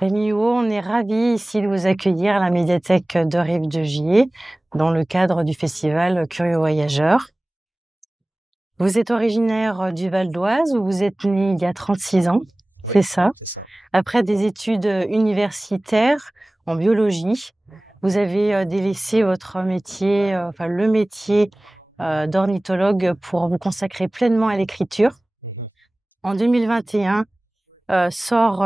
Rémi Huot, on est ravis ici de vous accueillir à la médiathèque de Rive-de-Gier dans le cadre du festival Curieux Voyageurs. Vous êtes originaire du Val d'Oise où vous êtes né il y a 36 ans, c'est ça. Après des études universitaires en biologie, vous avez délaissé votre métier, le métier d'ornithologue pour vous consacrer pleinement à l'écriture. En 2021, sort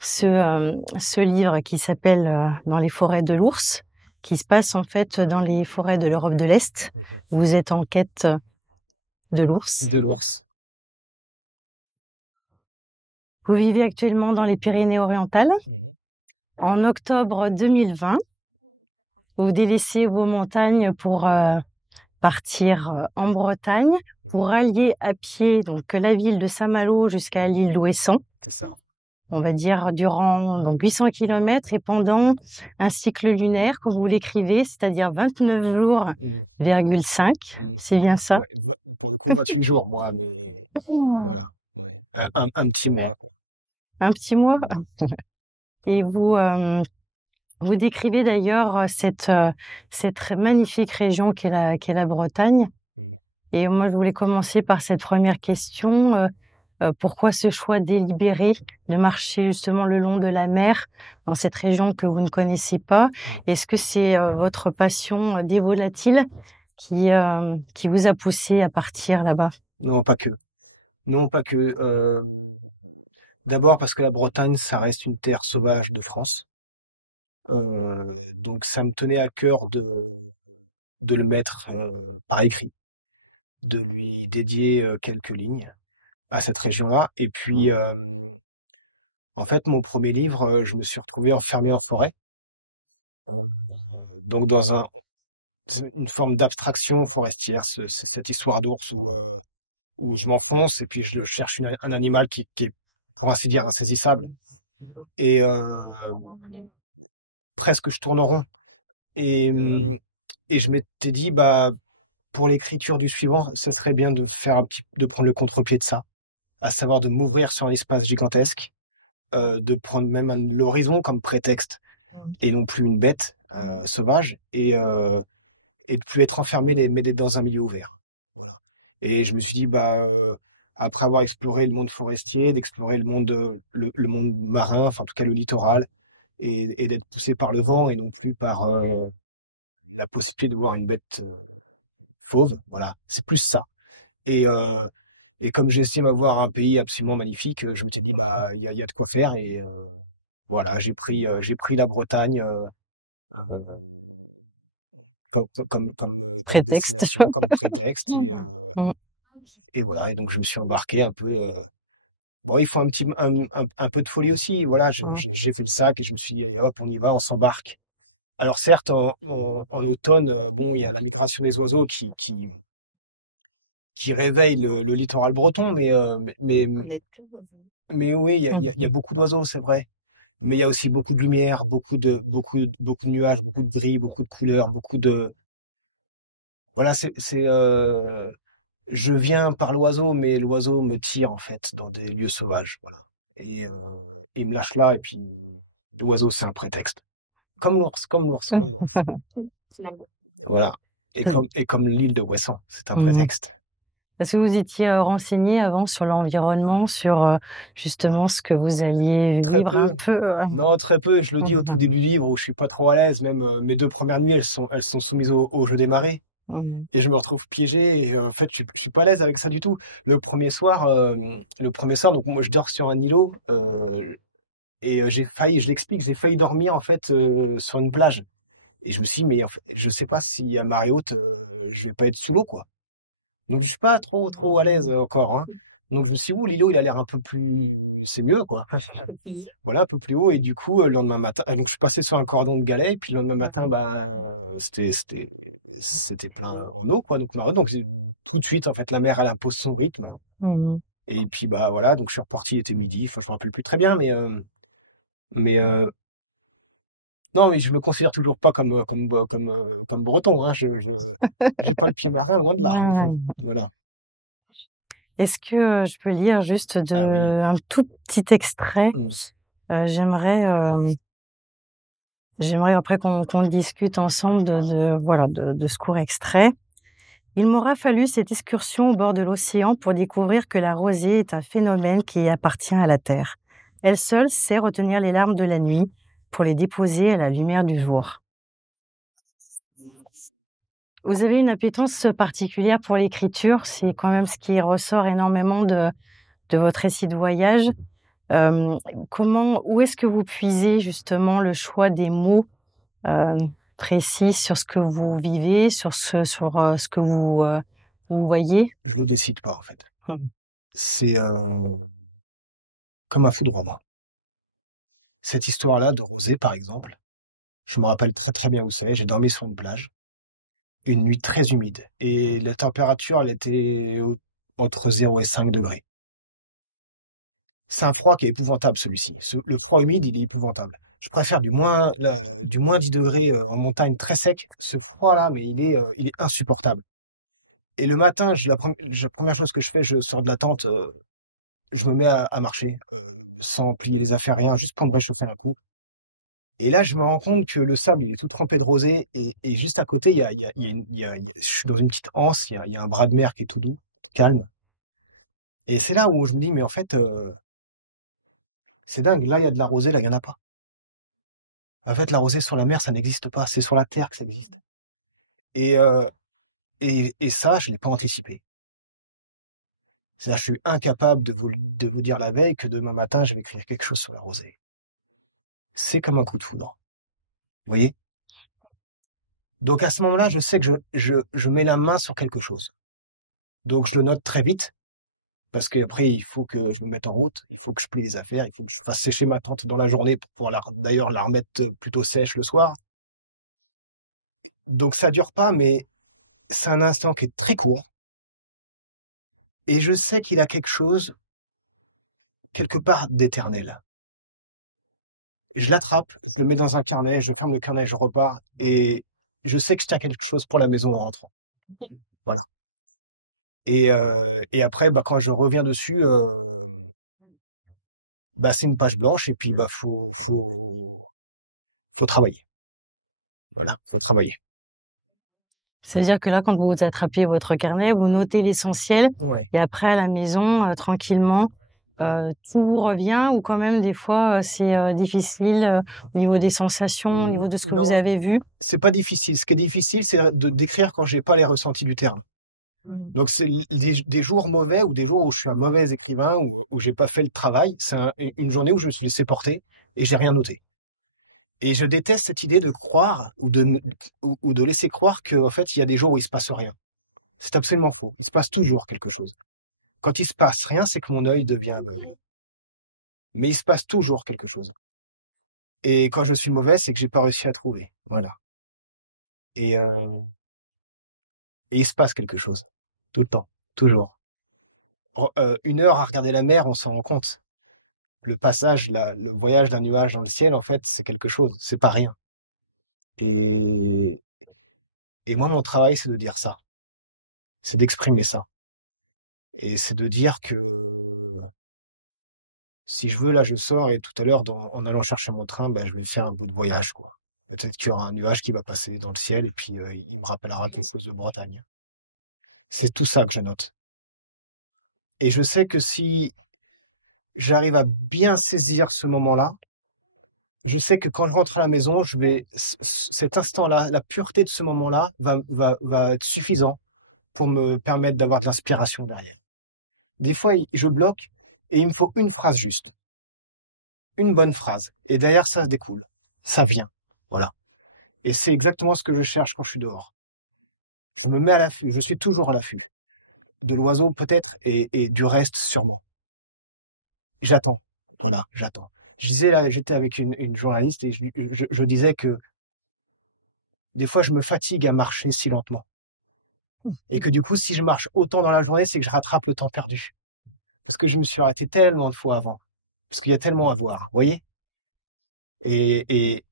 ce livre qui s'appelle Dans les forêts de l'ours, qui se passe en fait dans les forêts de l'Europe de l'Est. Vous êtes en quête de l'ours. De l'ours. Vous vivez actuellement dans les Pyrénées-Orientales. En octobre 2020, vous délaissez vos montagnes pour partir en Bretagne, pour rallier à pied donc la ville de Saint-Malo jusqu'à l'île d'Ouessant. C'est ça. On va dire durant donc 800 km et pendant un cycle lunaire, comme vous l'écrivez, c'est-à-dire 29 jours, ,5. C'est bien ça? Ouais, pour le coup, 28 jours, moi. Mais, voilà. Ouais. Un petit mois. Un petit mois? Et vous décrivez d'ailleurs cette magnifique région qu'est la Bretagne. Et moi, je voulais commencer par cette première question. Pourquoi ce choix délibéré de marcher justement le long de la mer dans cette région que vous ne connaissez pas? Est-ce que c'est votre passion des volatiles qui vous a poussé à partir là-bas? Non, pas que. Non, pas que. D'abord parce que la Bretagne, ça reste une terre sauvage de France. Donc ça me tenait à cœur de le mettre par écrit, de lui dédier quelques lignes à cette région-là. Et puis, en fait, mon premier livre, je me suis retrouvé enfermé en forêt, donc dans une forme d'abstraction forestière, cette histoire d'ours où je m'enfonce et puis je cherche un animal qui est, pour ainsi dire, insaisissable. Et presque je tourne en rond. Et, et je m'étais dit, bah, pour l'écriture du suivant, ce serait bien de prendre le contre-pied de ça, à savoir de m'ouvrir sur un espace gigantesque, de prendre même l'horizon comme prétexte et non plus une bête sauvage et de plus être enfermé mais d'être dans un milieu ouvert. Voilà. Et je me suis dit, bah, après avoir exploré le monde forestier, d'explorer le monde marin, enfin en tout cas le littoral, et d'être poussé par le vent et non plus par la possibilité de voir une bête fauve. Voilà, c'est plus ça. Et, euh, et comme j'estime avoir un pays absolument magnifique, je me suis dit, bah, il y a de quoi faire. Et voilà, j'ai pris la Bretagne euh, Prétexte. destination, comme prétexte. Mm. Et voilà, et donc je me suis embarqué un peu. Bon, il faut un peu de folie aussi. Voilà, j'ai fait le sac et je me suis dit, hop, on y va, on s'embarque. Alors certes, en automne, bon, il y a la migration des oiseaux qui réveille le littoral breton, mais oui, il y a beaucoup d'oiseaux, c'est vrai. Mais il y a aussi beaucoup de lumière, beaucoup de nuages, beaucoup de gris, beaucoup de couleurs, beaucoup de. Voilà, je viens par l'oiseau, mais l'oiseau me tire en fait dans des lieux sauvages, voilà. Et il me lâche là, et puis l'oiseau, c'est un prétexte. Comme l'ours. Voilà. Et comme l'île de Ouessant, c'est un prétexte. Est-ce que vous étiez renseigné avant sur l'environnement, sur justement ce que vous alliez vivre un peu? Non, très peu. Je le dis au tout début du livre où je suis pas trop à l'aise. Même mes 2 premières nuits, elles sont soumises au jeu des marées. Et je me retrouve piégé. Et en fait, je suis pas à l'aise avec ça du tout. Le premier soir, donc moi je dors sur un îlot et je l'explique, j'ai failli dormir en fait sur une plage. Et je me suis dit, mais en fait, je sais pas si à marée haute, je vais pas être sous l'eau, quoi. Donc je suis pas trop à l'aise encore, hein. Donc je me suis dit, l'îlot, il a l'air un peu plus, c'est mieux, quoi. Voilà, un peu plus haut. Et du coup, le lendemain matin, donc je suis passé sur un cordon de galets. Et puis le lendemain matin, ben, c'était plein en eau, quoi. Donc tout de suite, en fait, la mer, elle impose son rythme. Et puis bah voilà, donc je suis reparti, il était midi. Enfin, je me rappelle plus très bien, mais non, mais je me considère toujours pas comme breton, hein. J'ai pas le pied marin, loin de là. Voilà. Est-ce que je peux lire juste un tout petit extrait J'aimerais, j'aimerais après qu'on discute ensemble voilà, de ce court extrait. Il m'aura fallu cette excursion au bord de l'océan pour découvrir que la rosée est un phénomène qui appartient à la terre. Elle seule sait retenir les larmes de la nuit pour les déposer à la lumière du jour. Vous avez une appétence particulière pour l'écriture, c'est quand même ce qui ressort énormément de votre récit de voyage. Où est-ce que vous puisez justement le choix des mots euh, précis sur ce que vous vivez, sur ce que vous voyez? Je le décide pas, en fait. C'est comme un fou droit, moi. Cette histoire-là de rosée, par exemple, je me rappelle très très bien où c'est. J'ai dormi sur une plage, une nuit très humide, et la température, elle était entre 0 et 5 degrés. C'est un froid qui est épouvantable, celui-ci. Le froid humide, il est épouvantable. Je préfère du moins 10 degrés en montagne très sec. Ce froid-là, mais il est insupportable. Et le matin, la première chose que je fais, je sors de la tente, je me mets à marcher, sans plier les affaires, rien, juste pour me réchauffer un coup. Et là, je me rends compte que le sable, il est tout trempé de rosée, et juste à côté, je suis dans une petite anse, il y a un bras de mer qui est tout doux, tout calme. Et c'est là où je me dis, mais en fait, c'est dingue, là, il y a de la rosée, là, il n'y en a pas. En fait, la rosée sur la mer, ça n'existe pas, c'est sur la terre que ça existe. Et, euh, et ça, je l'ai pas anticipé. C'est-à-dire, je suis incapable de vous dire la veille que demain matin, je vais écrire quelque chose sur la rosée. C'est comme un coup de foudre. Vous voyez? Donc à ce moment-là, je sais que je mets la main sur quelque chose. Donc je le note très vite, parce qu'après, il faut que je me mette en route, il faut que je plie les affaires, il faut que je fasse sécher ma tente dans la journée pour pouvoir d'ailleurs la remettre plutôt sèche le soir. Donc ça dure pas, mais c'est un instant qui est très court. Et je sais qu'il a quelque chose, quelque part, d'éternel. Je l'attrape, je le mets dans un carnet, je ferme le carnet, je repars, et je sais que je tiens quelque chose pour la maison en rentrant. Voilà. Et après, bah, quand je reviens dessus, bah, c'est une page blanche, et puis bah, faut travailler. Voilà, faut travailler. C'est-à-dire que là, quand vous attrapez votre carnet, vous notez l'essentiel Ouais. et après à la maison, tranquillement, tout vous revient ou quand même des fois, c'est, difficile, au niveau des sensations, au niveau de ce que vous Non, avez vu? c'est pas difficile. Ce qui est difficile, c'est de d'écrire quand j'ai pas les ressentis du terrain. Donc c'est des jours mauvais ou des jours où je suis un mauvais écrivain ou où j'ai pas fait le travail. C'est une journée où je me suis laissé porter et j'ai rien noté. Et je déteste cette idée de croire ou de laisser croire qu'en fait il y a des jours où il se passe rien. C'est absolument faux. Il se passe toujours quelque chose. Quand il se passe rien, c'est que mon œil devient aveugle. Mais il se passe toujours quelque chose. Et quand je suis mauvais, c'est que j'ai pas réussi à trouver. Voilà. Et, euh, et il se passe quelque chose. Tout le temps. Toujours. Une heure à regarder la mer, on s'en rend compte. Le passage, le voyage d'un nuage dans le ciel, en fait, c'est quelque chose. C'est pas rien. Et, et moi, mon travail, c'est de dire ça. C'est d'exprimer ça. Et c'est de dire que si je veux, là, je sors et tout à l'heure, en allant chercher mon train, ben, je vais faire un bout de voyage, quoi. Peut-être qu'il y aura un nuage qui va passer dans le ciel et puis il me rappellera quelque chose de Bretagne. C'est tout ça que je note. Et je sais que si j'arrive à bien saisir ce moment-là, je sais que quand je rentre à la maison, cet instant-là, la pureté de ce moment-là va être suffisant pour me permettre d'avoir de l'inspiration derrière. Des fois, je bloque et il me faut une phrase juste. Une bonne phrase. Et derrière, ça se découle. Ça vient. Voilà. Et c'est exactement ce que je cherche quand je suis dehors. Je me mets à l'affût. Je suis toujours à l'affût. De l'oiseau, peut-être, et du reste, sûrement. J'attends. Voilà, j'attends. Je disais là, j'étais avec une journaliste et je disais que des fois, je me fatigue à marcher si lentement. Et que du coup, si je marche autant dans la journée, c'est que je rattrape le temps perdu. Parce que je me suis arrêté tellement de fois avant. Parce qu'il y a tellement à voir, vous voyez? Et, et,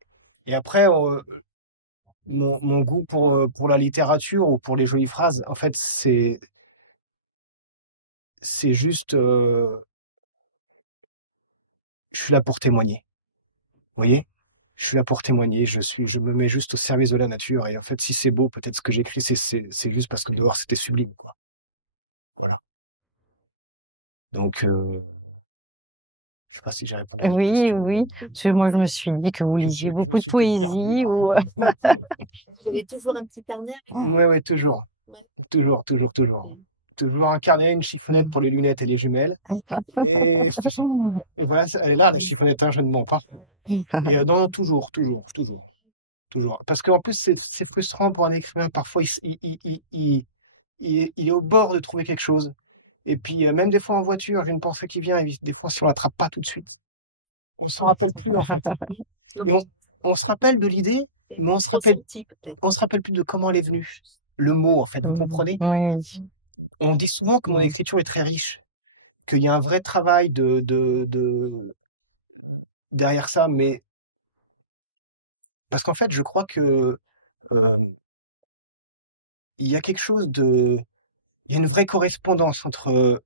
et après, mon goût pour la littérature ou pour les jolies phrases, en fait, c'est juste je suis là pour témoigner. Vous voyez? Je suis là pour témoigner, je me mets juste au service de la nature et en fait, si c'est beau, peut-être ce que j'écris, c'est juste parce que dehors, c'était sublime, quoi. Voilà. Donc, je sais pas si j'ai répondu à votre Oui, question. oui. Parce que moi, je me suis dit que vous lisiez Je beaucoup me de suis peut-être perdu. poésie ou Vous avez toujours un petit carnet avec vous? Ouais, toujours. Ouais. Toujours. Toujours un carnet, une chiffonnette pour les lunettes et les jumelles. Et, et voilà, elle est là, la chiffonnette, hein, je ne mens pas. Et non, toujours. Parce qu'en plus, c'est frustrant pour un écrivain. Parfois, il est au bord de trouver quelque chose. Et puis, même des fois en voiture, j'ai une pensée qui vient, et des fois, si on l'attrape pas tout de suite, on s'en rappelle plus, en fait. Mais on se rappelle de l'idée, mais on se rappelle plus de comment elle est venue. Le mot, en fait, vous comprenez? Oui. On dit souvent que mon écriture est très riche, qu'il y a un vrai travail derrière ça, mais parce qu'en fait, je crois que il y a quelque chose il y a une vraie correspondance entre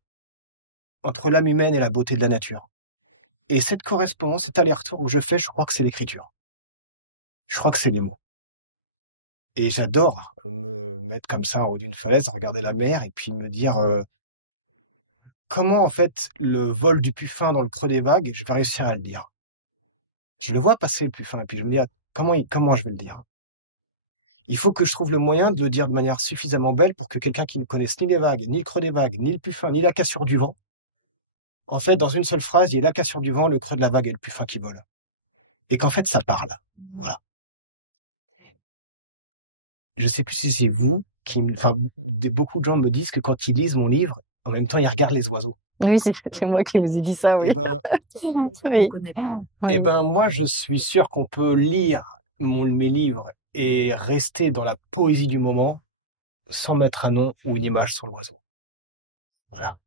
l'âme humaine et la beauté de la nature. Et cette correspondance, cet aller-retour que je fais, je crois que c'est l'écriture. Je crois que c'est les mots. Et j'adore me mettre comme ça en haut d'une falaise, regarder la mer et puis me dire comment en fait le vol du puffin dans le creux des vagues, je vais réussir à le dire. Je le vois passer le puffin et puis je me dis comment je vais le dire. Il faut que je trouve le moyen de le dire de manière suffisamment belle pour que quelqu'un qui ne connaisse ni les vagues, ni le creux des vagues, ni le puffin, ni la cassure du vent, en fait, dans une seule phrase, il y a la cassure du vent, le creux de la vague et le puffin qui volent. Et qu'en fait, ça parle. Voilà. Je sais plus si c'est vous beaucoup de gens me disent que quand ils lisent mon livre, en même temps, ils regardent les oiseaux. Oui, c'est moi qui vous ai dit ça, oui. Oui. Et ben, moi, je suis sûr qu'on peut lire mes livres et rester dans la poésie du moment sans mettre un nom ou une image sur l'oiseau. Voilà.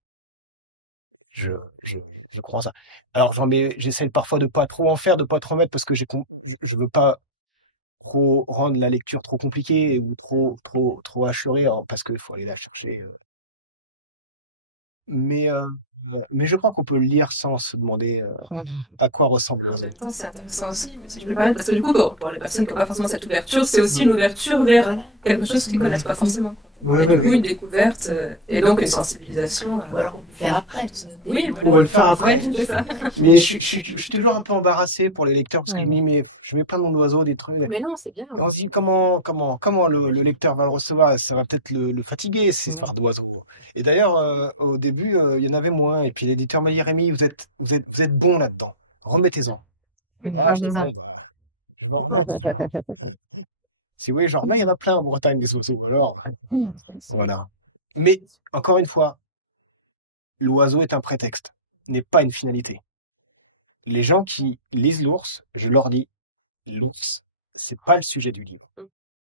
Je crois en ça. Alors, j'essaie parfois de pas trop en faire, de pas trop mettre parce que je veux pas trop rendre la lecture trop compliquée ou trop hachurée, parce qu'il faut aller la chercher. Mais je crois qu'on peut le lire sans se demander à quoi ressemble En l'oiseau. même temps, c'est intéressant aussi, mais si je me permets, parce que du coup, pour les personnes qui n'ont pas forcément cette ouverture, c'est aussi une ouverture vers quelque chose qu'ils ne connaissent pas forcément. Et du coup, une découverte et donc une sensibilisation. Ou alors on peut le faire après. Oui, On va le faire après. Ouais, c'est ça. Mais je suis toujours un peu embarrassé pour les lecteurs parce que je mets plein de noms d'oiseaux, des trucs. Mais non, c'est bien. Et on se dit comment le lecteur va le recevoir. Ça va peut-être le fatiguer, ces histoires d'oiseaux. Et d'ailleurs, au début, il y en avait moins. Et puis l'éditeur m'a dit, Rémi, vous êtes bon là-dedans. Remettez-en. Ah, je dis, bon, bah, je vais en remettre. Si vous voyez, genre là, il y en a plein en Bretagne des oiseaux. Alors, voilà. Mais encore une fois, l'oiseau est un prétexte, n'est pas une finalité. Les gens qui lisent l'ours, je leur dis, l'ours, c'est pas le sujet du livre.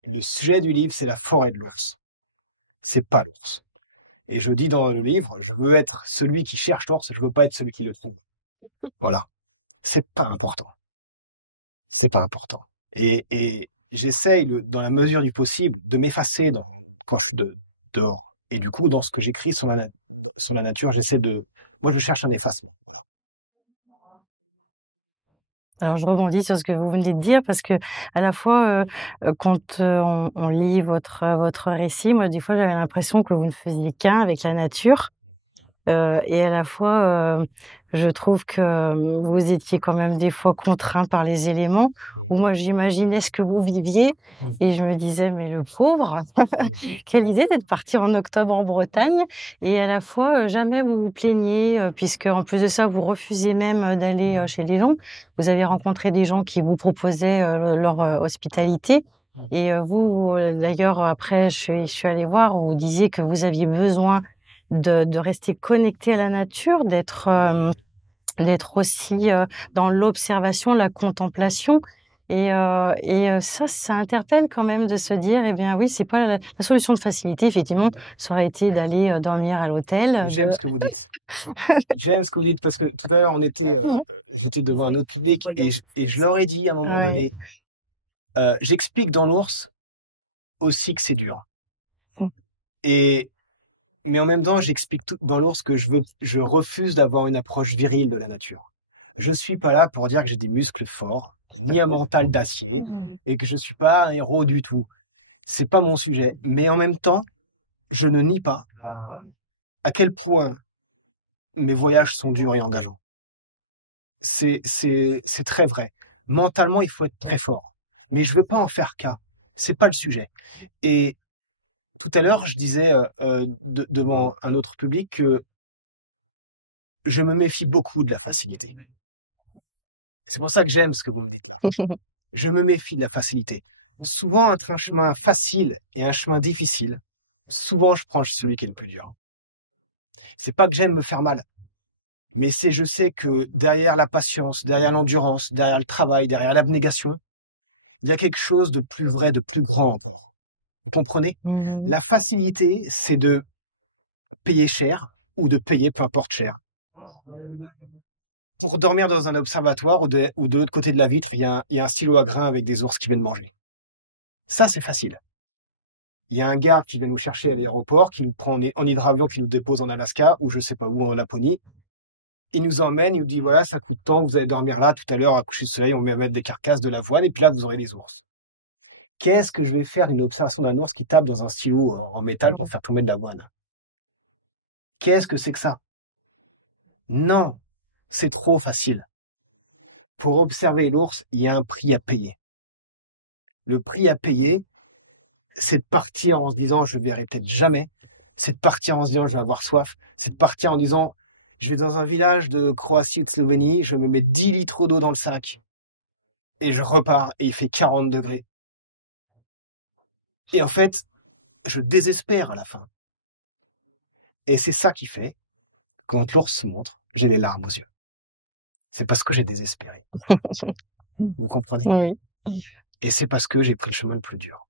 Le sujet du livre, c'est la forêt de l'ours. C'est pas l'ours. Et je dis dans le livre, je veux être celui qui cherche l'ours, je veux pas être celui qui le trouve. Voilà. C'est pas important. C'est pas important. Et j'essaye, dans la mesure du possible, de m'effacer quand je suis dehors. Et du coup, dans ce que j'écris sur la nature, moi, je cherche un effacement. Voilà. Alors, je rebondis sur ce que vous venez de dire parce que à la fois, quand, on lit votre récit, moi, des fois, j'avais l'impression que vous ne faisiez qu'un avec la nature, et à la fois, je trouve que, vous étiez quand même des fois contraint par les éléments où moi, j'imaginais ce que vous viviez et je me disais: «Mais le pauvre, quelle idée d'être parti en octobre en Bretagne» et à la fois, jamais vous vous plaignez, puisque en plus de ça, vous refusiez même, d'aller, chez les gens. Vous avez rencontré des gens qui vous proposaient, leur, hospitalité et vous, d'ailleurs, après, je suis allée voir, vous disiez que vous aviez besoin de rester connecté à la nature, d'être aussi, dans l'observation, la contemplation et ça interpelle quand même de se dire: «Eh bien oui, c'est pas la solution de facilité». Effectivement, ça aurait été d'aller, dormir à l'hôtel, J'aime ce que vous dites. J'aime ce que vous dites parce que tout à l'heure, j'étais devant un autre public et je leur ai dit à un moment donné, j'explique dans l'ours aussi que c'est dur. Mais en même temps, j'explique dans l'ours que je refuse d'avoir une approche virile de la nature. Je suis pas là pour dire que j'ai des muscles forts, ni un mental d'acier, et que je suis pas un héros du tout. C'est pas mon sujet. Mais en même temps, je ne nie pas à quel point mes voyages sont durs et engageants. C'est très vrai. Mentalement, il faut être très fort. Mais je veux pas en faire cas. C'est pas le sujet. Et tout à l'heure, je disais devant un autre public que je me méfie beaucoup de la facilité. C'est pour ça que j'aime ce que vous me dites là. Je me méfie de la facilité. Souvent, entre un chemin facile et un chemin difficile, souvent je prends celui qui est le plus dur. C'est pas que j'aime me faire mal, mais je sais que derrière la patience, derrière l'endurance, derrière le travail, derrière l'abnégation, il y a quelque chose de plus vrai, de plus grand encore. Vous comprenez? La facilité, c'est de payer cher ou de payer peu importe cher. Pour dormir dans un observatoire ou de l'autre côté de la vitre, il y a un silo à grains avec des ours qui viennent manger. Ça, c'est facile. Il y a un gars qui vient nous chercher à l'aéroport, qui nous prend en hydravion, qui nous dépose en Alaska ou je sais pas où, en Laponie. Il nous emmène, il nous dit voilà, ça coûte tant, vous allez dormir là, tout à l'heure, à coucher de soleil, on va mettre des carcasses, de l'avoine, et puis là, vous aurez des ours. Qu'est-ce que je vais faire d'une observation d'un ours qui tape dans un stylo en métal pour faire tomber de l'avoine? Qu'est-ce que c'est que ça? Non, c'est trop facile. Pour observer l'ours, il y a un prix à payer. Le prix à payer, c'est de partir en se disant je verrai peut-être jamais. C'est de partir en se disant je vais avoir soif. C'est de partir en disant je vais dans un village de Croatie ou de Slovénie, je me mets 10 litres d'eau dans le sac et je repars et il fait 40 degrés. Et en fait, je désespère à la fin. Et c'est ça qui fait, quand l'ours se montre, j'ai les larmes aux yeux. C'est parce que j'ai désespéré. Vous comprenez? Oui. Et c'est parce que j'ai pris le chemin le plus dur.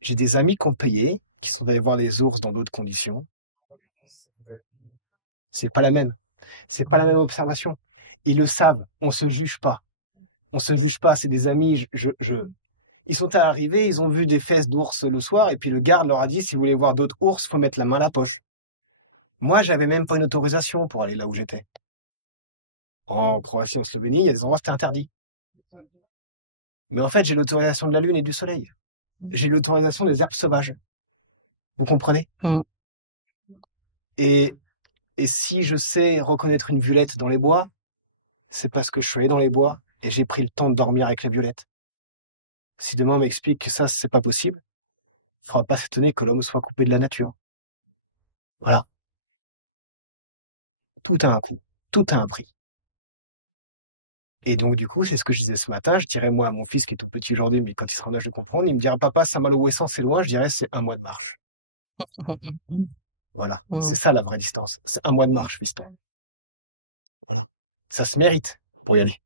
J'ai des amis qui ont payé, qui sont allés voir les ours dans d'autres conditions. C'est pas la même. C'est pas la même observation. Ils le savent. On se juge pas. On se juge pas. C'est des amis. Ils sont arrivés, ils ont vu des fesses d'ours le soir, et puis le garde leur a dit, si vous voulez voir d'autres ours, faut mettre la main à la poche. Moi, j'avais même pas une autorisation pour aller là où j'étais. En Croatie, en Slovénie, il y a des endroits où c'était interdit. Mais en fait, j'ai l'autorisation de la lune et du soleil. J'ai l'autorisation des herbes sauvages. Vous comprenez? Et si je sais reconnaître une violette dans les bois, c'est parce que je suis allé dans les bois et j'ai pris le temps de dormir avec la violette. Si demain on m'explique que ça, c'est pas possible, il ne faudra pas s'étonner que l'homme soit coupé de la nature. Voilà. Tout a un coût. Tout a un prix. Et donc, du coup, c'est ce que je disais ce matin. Je dirais, moi, à mon fils qui est tout petit aujourd'hui, mais quand il sera en âge de comprendre, il me dira, papa, Saint-Malo-Ouessant, c'est loin. Je dirais, c'est 1 mois de marche. Voilà. C'est ça, la vraie distance. C'est 1 mois de marche, fiston. Voilà. Ça se mérite pour y aller.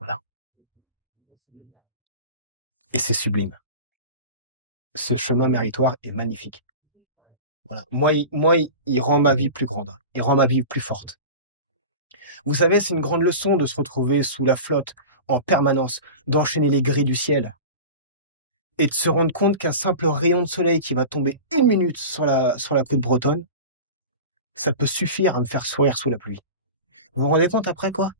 Voilà. Et c'est sublime. Ce chemin méritoire est magnifique. Voilà. Moi, il rend ma vie plus grande. Il rend ma vie plus forte. Vous savez, c'est une grande leçon de se retrouver sous la flotte en permanence, d'enchaîner les grilles du ciel et de se rendre compte qu'un simple rayon de soleil qui va tomber 1 minute sur la côte bretonne, ça peut suffire à me faire sourire sous la pluie. Vous vous rendez compte après quoi?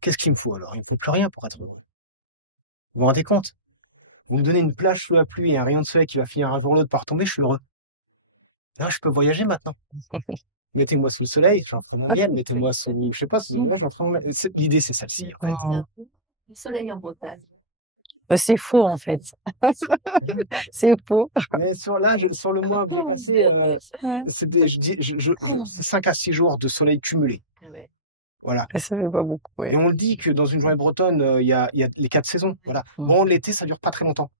Qu'est-ce qu'il me faut alors? Il me faut plus rien pour être heureux. Vous vous rendez compte? Vous me donnez une plage sous la pluie et un rayon de soleil qui va finir un jour ou l'autre par tomber, je suis heureux. Là, je peux voyager maintenant. Mettez-moi sous le soleil, j'en prends un miel, mettez-moi sous, je sais pas, l'idée c'est celle-ci. En fait. Le soleil en Bretagne. C'est faux, en fait. C'est faux. Mais sur le mois passé, c'était, 5 à 6 jours de soleil cumulé. Ouais. Voilà. Ça fait pas beaucoup, ouais. Et on le dit que dans une journée bretonne, il y a les 4 saisons. Voilà. Bon, l'été, ça dure pas très longtemps.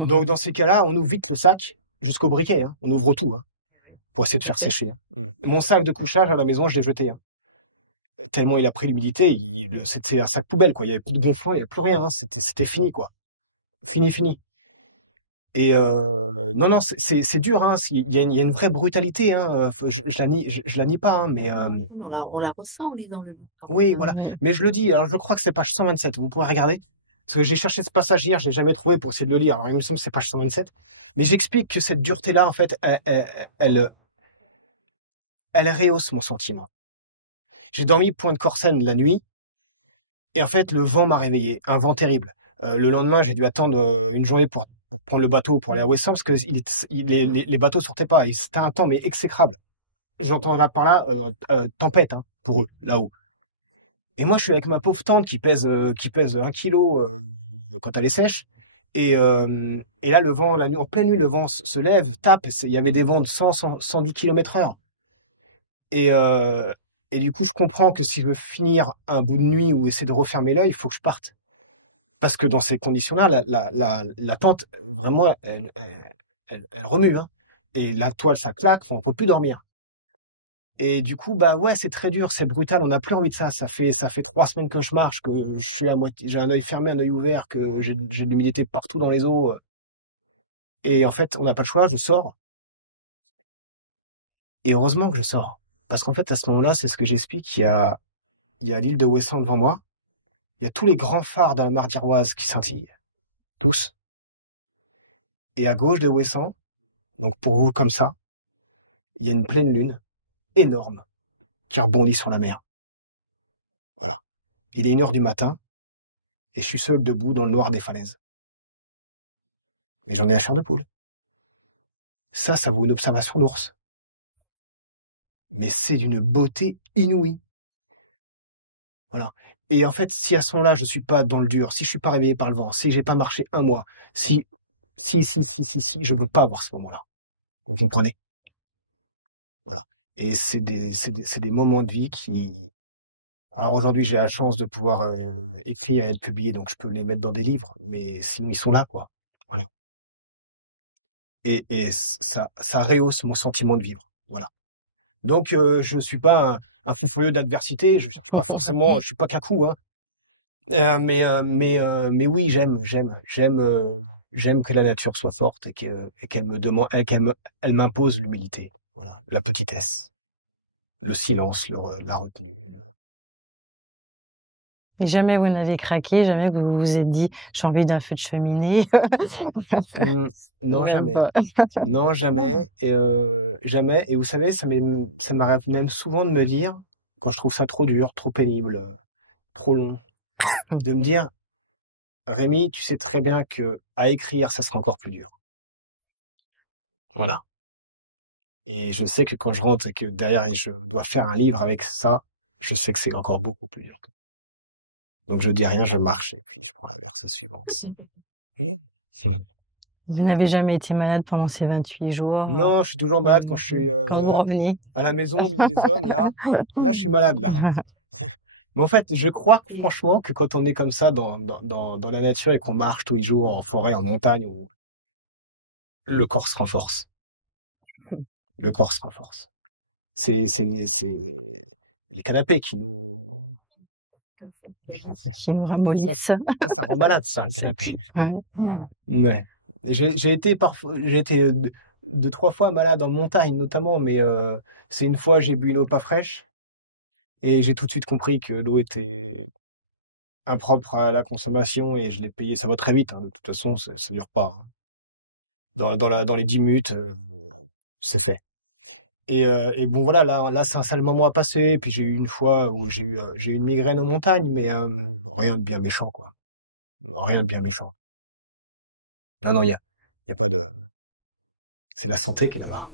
Donc, dans ces cas-là, on ouvre vite le sac jusqu'au briquet. Hein. On ouvre tout. Hein, pour essayer de faire sécher. Mon sac de couchage à la maison, je l'ai jeté. Hein. Tellement il a pris l'humidité, c'était un sac poubelle, quoi. Il y avait plus de gonflant, il y avait plus rien. Hein. C'était fini, quoi. Fini. Et non, c'est dur. Hein. Il y a une vraie brutalité. Hein. Je la nie pas, hein, mais On la ressent en lisant le livre. oui, voilà. Mais je le dis. Alors, je crois que c'est page 127. Vous pourrez regarder. Parce que j'ai cherché ce passage hier, je l'ai jamais trouvé pour essayer de le lire. Alors, il me semble que c'est page 127. Mais j'explique que cette dureté-là, en fait, elle rehausse mon sentiment. J'ai dormi point de Corsen la nuit, et en fait, le vent m'a réveillé, un vent terrible. Le lendemain, j'ai dû attendre une journée pour prendre le bateau pour aller à Ouessant, parce que les bateaux sortaient pas. C'était un temps mais exécrable. J'entends là par là tempête pour eux, là-haut. Et moi, je suis avec ma pauvre tante qui pèse 1 kilo quand elle est sèche. Et là, le vent, la nuit, en pleine nuit, le vent se lève, tape. Il y avait des vents de 110 km/h. Et du coup, je comprends que si je veux finir un bout de nuit ou essayer de refermer l'œil, il faut que je parte. Parce que dans ces conditions-là, la tente, vraiment, elle remue. Et la toile, ça claque, on ne peut plus dormir. Et du coup, bah ouais, c'est très dur, c'est brutal, on n'a plus envie de ça. Ça fait 3 semaines que je marche, que je suis à moitié, j'ai un œil fermé, un œil ouvert, que j'ai de l'humidité partout dans les os. Et en fait, on n'a pas le choix, je sors. Et heureusement que je sors. Parce qu'en fait, à ce moment-là, c'est ce que j'explique, il y a l'île de Ouessant devant moi. Il y a tous les grands phares de la Mar d'Iroise qui scintillent. Tous. Et à gauche de Ouessant, donc pour vous comme ça, il y a une pleine lune énorme qui rebondit sur la mer. Voilà. Il est 1h du matin et je suis seul debout dans le noir des falaises. Mais j'en ai la chair de poule. Ça vaut une observation d'ours. Mais c'est d'une beauté inouïe. Voilà. Et en fait, si à ce moment-là, je suis pas dans le dur, si je suis pas réveillé par le vent, si j'ai pas marché 1 mois, si, je veux pas avoir ce moment-là. Vous comprenez? Voilà. Et c'est des moments de vie qui... Alors aujourd'hui, j'ai la chance de pouvoir écrire et être publié, donc je peux les mettre dans des livres, mais sinon ils sont là, quoi. Voilà. Et ça rehausse mon sentiment de vivre. Voilà. Donc je suis pas un fou furieux d'adversité, je suis pas forcément, je suis pas cacou, mais oui, j'aime que la nature soit forte et qu'elle me demande, elle m'impose l'humilité. Voilà, la petitesse, le silence, la retenue. Et jamais vous n'avez craqué, jamais vous vous êtes dit: «J'ai envie d'un feu de cheminée». Non, Même jamais. pas. Non, jamais. Et jamais. Et vous savez, ça m'arrive même souvent de me dire, quand je trouve ça trop dur, trop pénible, trop long, de me dire: Rémi, tu sais très bien que à écrire, ça sera encore plus dur. Voilà. Et je sais que quand je rentre et que derrière je dois faire un livre avec ça, je sais que c'est encore beaucoup plus dur. Donc je dis rien, je marche et puis je prends la verse suivante. Vous n'avez jamais été malade pendant ces 28 jours? Non, je suis toujours malade quand je suis Quand vous revenez? à la maison. Là, je suis malade. Là. Mais en fait, je crois franchement que quand on est comme ça dans la nature et qu'on marche tous les jours en forêt, en montagne, le corps se renforce. Le corps se renforce. C'est les canapés qui nous ramollissent. Ça rend malade, ça. Ouais. J'ai été 2-3 fois malade en montagne, notamment, mais c'est une fois j'ai bu une eau pas fraîche et j'ai tout de suite compris que l'eau était impropre à la consommation et je l'ai payé. Ça va très vite, de toute façon, ça dure pas. Dans les 10 minutes, c'est fait. Et bon voilà, là c'est un sale moment à passer. Et puis j'ai eu une fois où j'ai eu une migraine en montagne, mais rien de bien méchant, quoi. Rien de bien méchant. Non, il y a pas de. C'est la santé qui est là-bas.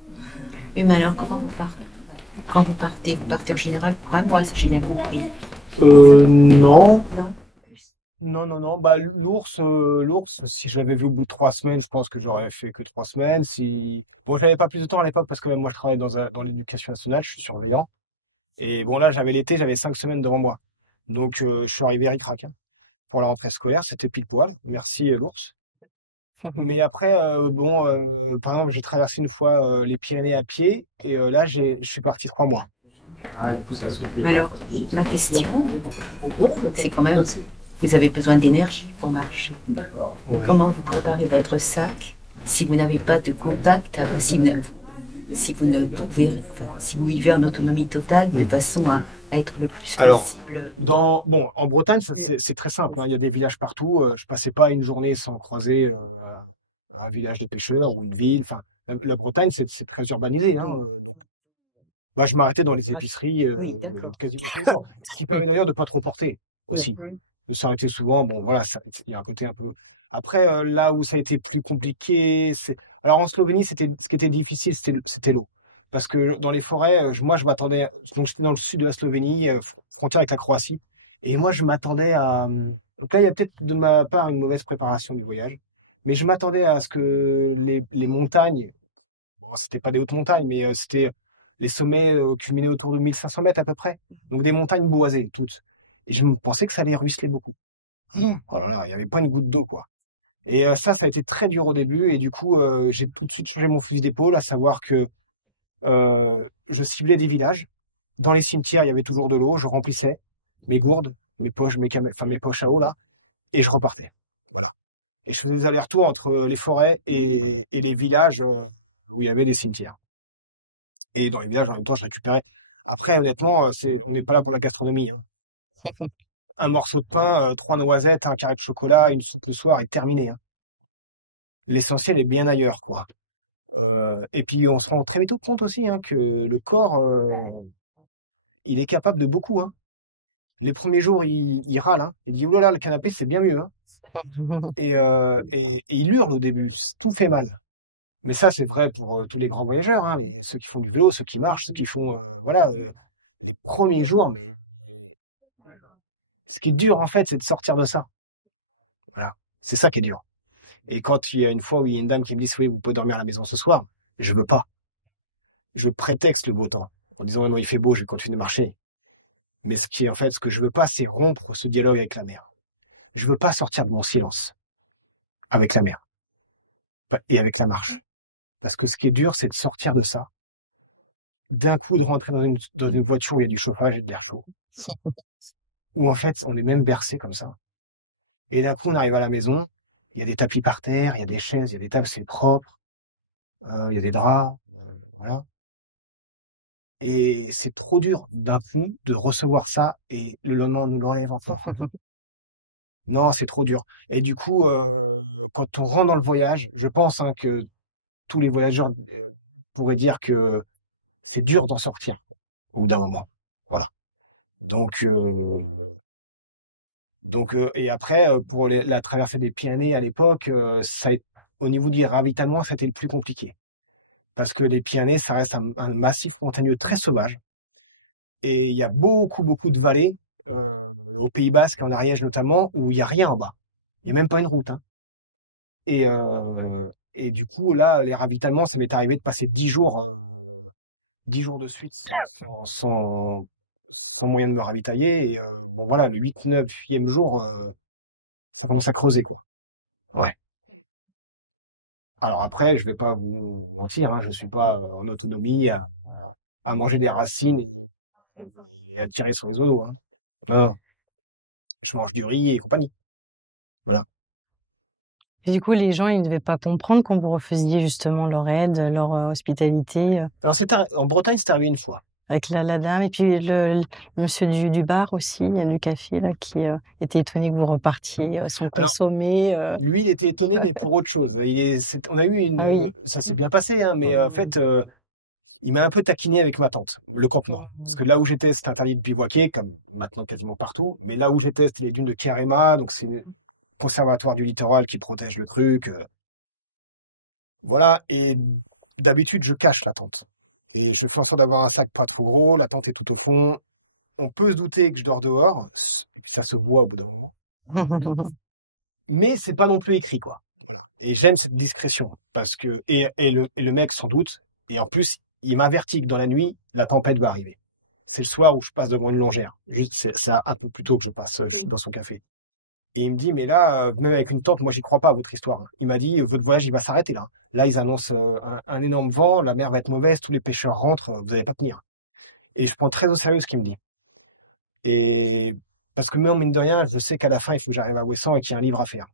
Oui, mais alors, comment vous partez? Quand vous partez en général pour 1 mois, si j'ai bien compris. Non. Non. Non. Bah, l'ours, si je l'avais vu au bout de 3 semaines, je pense que j'aurais fait que 3 semaines. Bon, j'avais pas plus de temps à l'époque parce que même moi, je travaille dans l'éducation nationale, je suis surveillant. Et bon, là, j'avais l'été, j'avais 5 semaines devant moi. Donc, je suis arrivé ric-rac, pour la rentrée scolaire, c'était pile poil. Merci, l'ours. Mais après, par exemple, j'ai traversé une fois les Pyrénées à pied et là, je suis parti 3 mois. Alors, ma question, c'est quand même, vous avez besoin d'énergie pour marcher. Ouais. Comment vous préparez votre sac si vous n'avez pas de contact, si vous vivez en autonomie totale de façon à être le plus possible. En Bretagne, c'est très simple. Il y a des villages partout. Je passais pas une journée sans croiser un village de pêcheurs ou une ville. Enfin, la Bretagne, c'est très urbanisé. Bah, je m'arrêtais dans les épiceries, Oui, d'accord. quasi tous les jours. Ce qui permet d'ailleurs de pas trop porter aussi. Oui. De s'arrêter souvent, bon voilà, il y a un côté un peu. Après, là où ça a été plus compliqué, c'est. Alors en Slovénie, ce qui était difficile, c'était l'eau. Parce que dans les forêts, moi je m'attendais. Donc j'étais dans le sud de la Slovénie, frontière avec la Croatie. Et moi je m'attendais à. Donc là, il y a peut-être de ma part une mauvaise préparation du voyage. Mais je m'attendais à ce que les montagnes, bon, c'était pas des hautes montagnes, mais c'était les sommets culminaient autour de 1500 mètres à peu près. Donc des montagnes boisées, toutes. Et je me pensais que ça allait ruisseler beaucoup. Oh là là, il y avait pas une goutte d'eau, quoi. Et ça a été très dur au début. Et du coup, j'ai tout de suite changé mon fusil d'épaule, à savoir que je ciblais des villages. Dans les cimetières, il y avait toujours de l'eau. Je remplissais mes gourdes, mes poches, mes poches à eau, là. Et je repartais. Voilà. Et je faisais des allers-retours entre les forêts et les villages où il y avait des cimetières. Et dans les villages, en même temps, je récupérais. Après, honnêtement, on n'est pas là pour la gastronomie, hein. Un morceau de pain, 3 noisettes, un carré de chocolat, une soupe le soir et terminé, hein. L'essentiel est bien ailleurs, quoi. Et puis on se rend très vite compte aussi, hein, que le corps, il est capable de beaucoup, hein. Les premiers jours, il râle, hein. Il dit, oh là là, le canapé, c'est bien mieux, hein. Et il hurle au début, tout fait mal. Mais ça, c'est vrai pour tous les grands voyageurs, hein, ceux qui font du vélo, ceux qui marchent, ceux qui font, voilà, les premiers jours. Mais ce qui est dur, en fait, c'est de sortir de ça. Voilà, c'est ça qui est dur. Et quand il y a une fois où il y a une dame qui me dit, oui, vous pouvez dormir à la maison ce soir, je veux pas. Je prétexte le beau temps en disant, ouais, non, il fait beau, je vais continuer de marcher. Mais ce que je veux pas, c'est rompre ce dialogue avec la mer. Je veux pas sortir de mon silence avec la mer et avec la marche. Parce que ce qui est dur, c'est de sortir de ça. D'un coup, de rentrer dans une voiture où il y a du chauffage et de l'air chaud. Où en fait, on est même bercé comme ça. Et d'un coup, on arrive à la maison, il y a des tapis par terre, il y a des chaises, il y a des tables, c'est propre, il y a des draps, voilà. Et c'est trop dur d'un coup de recevoir ça et le lendemain, on nous l'enlève enfin. Non, c'est trop dur. Et du coup, quand on rentre dans le voyage, je pense, hein, que tous les voyageurs pourraient dire que c'est dur d'en sortir au bout d'un moment. Voilà. Donc, et après, pour la traversée des Pyrénées à l'époque, au niveau du ravitaillement, c'était le plus compliqué. Parce que les Pyrénées, ça reste un massif montagneux très sauvage. Et il y a beaucoup, beaucoup de vallées, au Pays Basque, en Ariège notamment, où il n'y a rien en bas. Il n'y a même pas une route, hein. Et du coup, là, les ravitaillements, ça m'est arrivé de passer 10 jours de suite sans moyen de me ravitailler. Et bon, voilà, le 8-9e jour, ça commence à creuser, quoi. Ouais. Alors après, je vais pas vous mentir, hein, je suis pas en autonomie à manger des racines et à tirer sur les oiseaux, hein. Non, je mange du riz et compagnie. Voilà. Et du coup, les gens, ils ne devaient pas comprendre quand vous refusiez justement leur aide, leur hospitalité, Alors en Bretagne, c'est arrivé une fois. avec la dame et puis le monsieur du bar aussi, du café là, qui était étonné que vous repartiez sans consommer. Lui, il était étonné, mais pour autre chose. On a eu Ah oui. ça s'est bien passé, hein, mais en fait, il m'a un peu taquiné avec ma tante, le campement. Parce que là où j'étais, c'était interdit de bivouaquer, comme maintenant quasiment partout. Mais là où j'étais, c'était les dunes de Kerema, donc c'est le conservatoire du littoral qui protège le truc. Voilà, et d'habitude, je cache la tente. Et je fais en sorte d'avoir un sac pas trop gros, la tente est tout au fond. On peut se douter que je dors dehors, et puis ça se voit au bout d'un moment. Mais c'est pas non plus écrit, quoi. Voilà. Et j'aime cette discrétion, parce que, et le mec, sans doute, et en plus, il m'avertit que dans la nuit, la tempête va arriver. C'est le soir où je passe devant une longère. Juste, c'est un peu plus tôt que je passe dans son café. Et il me dit, mais là, même avec une tente, moi, j'y crois pas à votre histoire. Il m'a dit, votre voyage, il va s'arrêter là. Là, ils annoncent un énorme vent, la mer va être mauvaise, tous les pêcheurs rentrent, vous n'allez pas tenir. Et je prends très au sérieux ce qu'il me dit. Et parce que même mine de rien, je sais qu'à la fin, il faut que j'arrive à Ouessant et qu'il y a un livre à faire.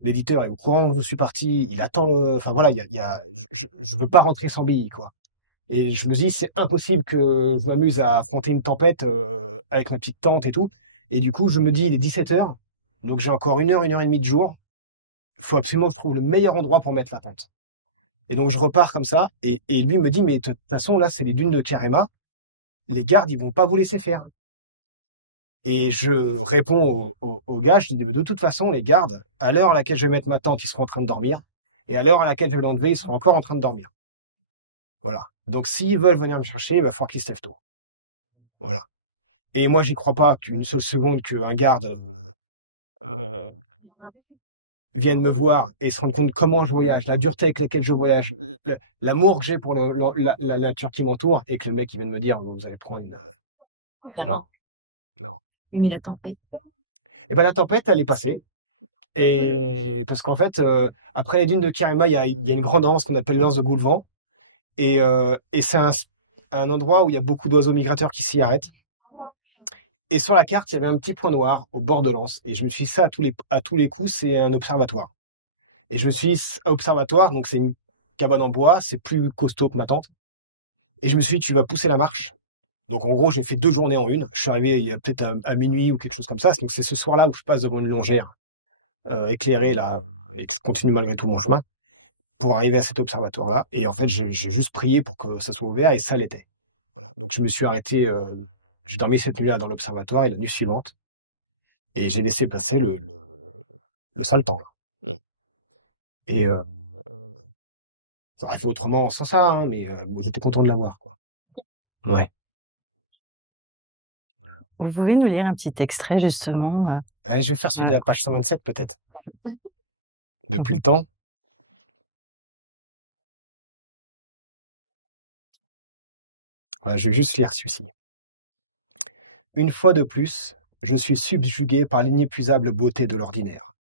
L'éditeur est au courant que je suis parti, il attend, enfin voilà, je veux pas rentrer sans billes, quoi. Et je me dis, c'est impossible que je m'amuse à affronter une tempête avec ma petite tente et tout. Et du coup, je me dis, il est 17h, donc j'ai encore 1 heure et demie de jour. Il faut absolument que je trouve le meilleur endroit pour mettre la tente. Et donc, je repars comme ça, et lui me dit, mais de toute façon, là, c'est les dunes de Kerema, les gardes, ils vont pas vous laisser faire. Et je réponds aux gars, je dis, de toute façon, les gardes, à l'heure à laquelle je vais mettre ma tente, ils seront en train de dormir. Et à l'heure à laquelle je vais l'enlever, ils seront encore en train de dormir. Voilà. Donc, s'ils veulent venir me chercher, il va falloir qu'ils se lèvent tôt. Voilà. Et moi, j'y crois pas qu'une seule seconde qu'un garde vienne me voir et se rendre compte de comment je voyage, la dureté avec laquelle je voyage, l'amour que j'ai pour la nature qui m'entoure, et que le mec, il vienne me dire, vous allez prendre une... Vraiment. Non. Mais la tempête. Et ben, la tempête, elle est passée. Et parce qu'en fait, après les dunes de Kirima, il y a une grande anse qu'on appelle l'anse de Goulevent. Et c'est un endroit où il y a beaucoup d'oiseaux migrateurs qui s'y arrêtent. Et sur la carte, il y avait un petit point noir au bord de l'anse. Et je me suis dit, ça, à tous les coups, c'est un observatoire. Et je me suis dit, observatoire, donc c'est une cabane en bois, c'est plus costaud que ma tente. Et je me suis dit, tu vas pousser la marche. Donc en gros, j'ai fait 2 journées en une. Je suis arrivé il y a peut-être à minuit ou quelque chose comme ça. Donc c'est ce soir-là où je passe devant une longère éclairée là, et qui continue malgré tout mon chemin, pour arriver à cet observatoire-là. Et en fait, j'ai juste prié pour que ça soit ouvert, et ça l'était. Donc je me suis arrêté, j'ai dormi cette nuit-là dans l'observatoire, et la nuit suivante, et j'ai laissé passer le sale temps. Et ça aurait fait autrement sans ça, hein, mais bon, j'étais content de l'avoir, quoi. Ouais. Vous pouvez nous lire un petit extrait, justement Ouais, je vais faire celui de la page 127, peut-être. Depuis le temps. Voilà, je vais juste lire celui-ci. Une fois de plus, je suis subjugué par l'inépuisable beauté de l'ordinaire.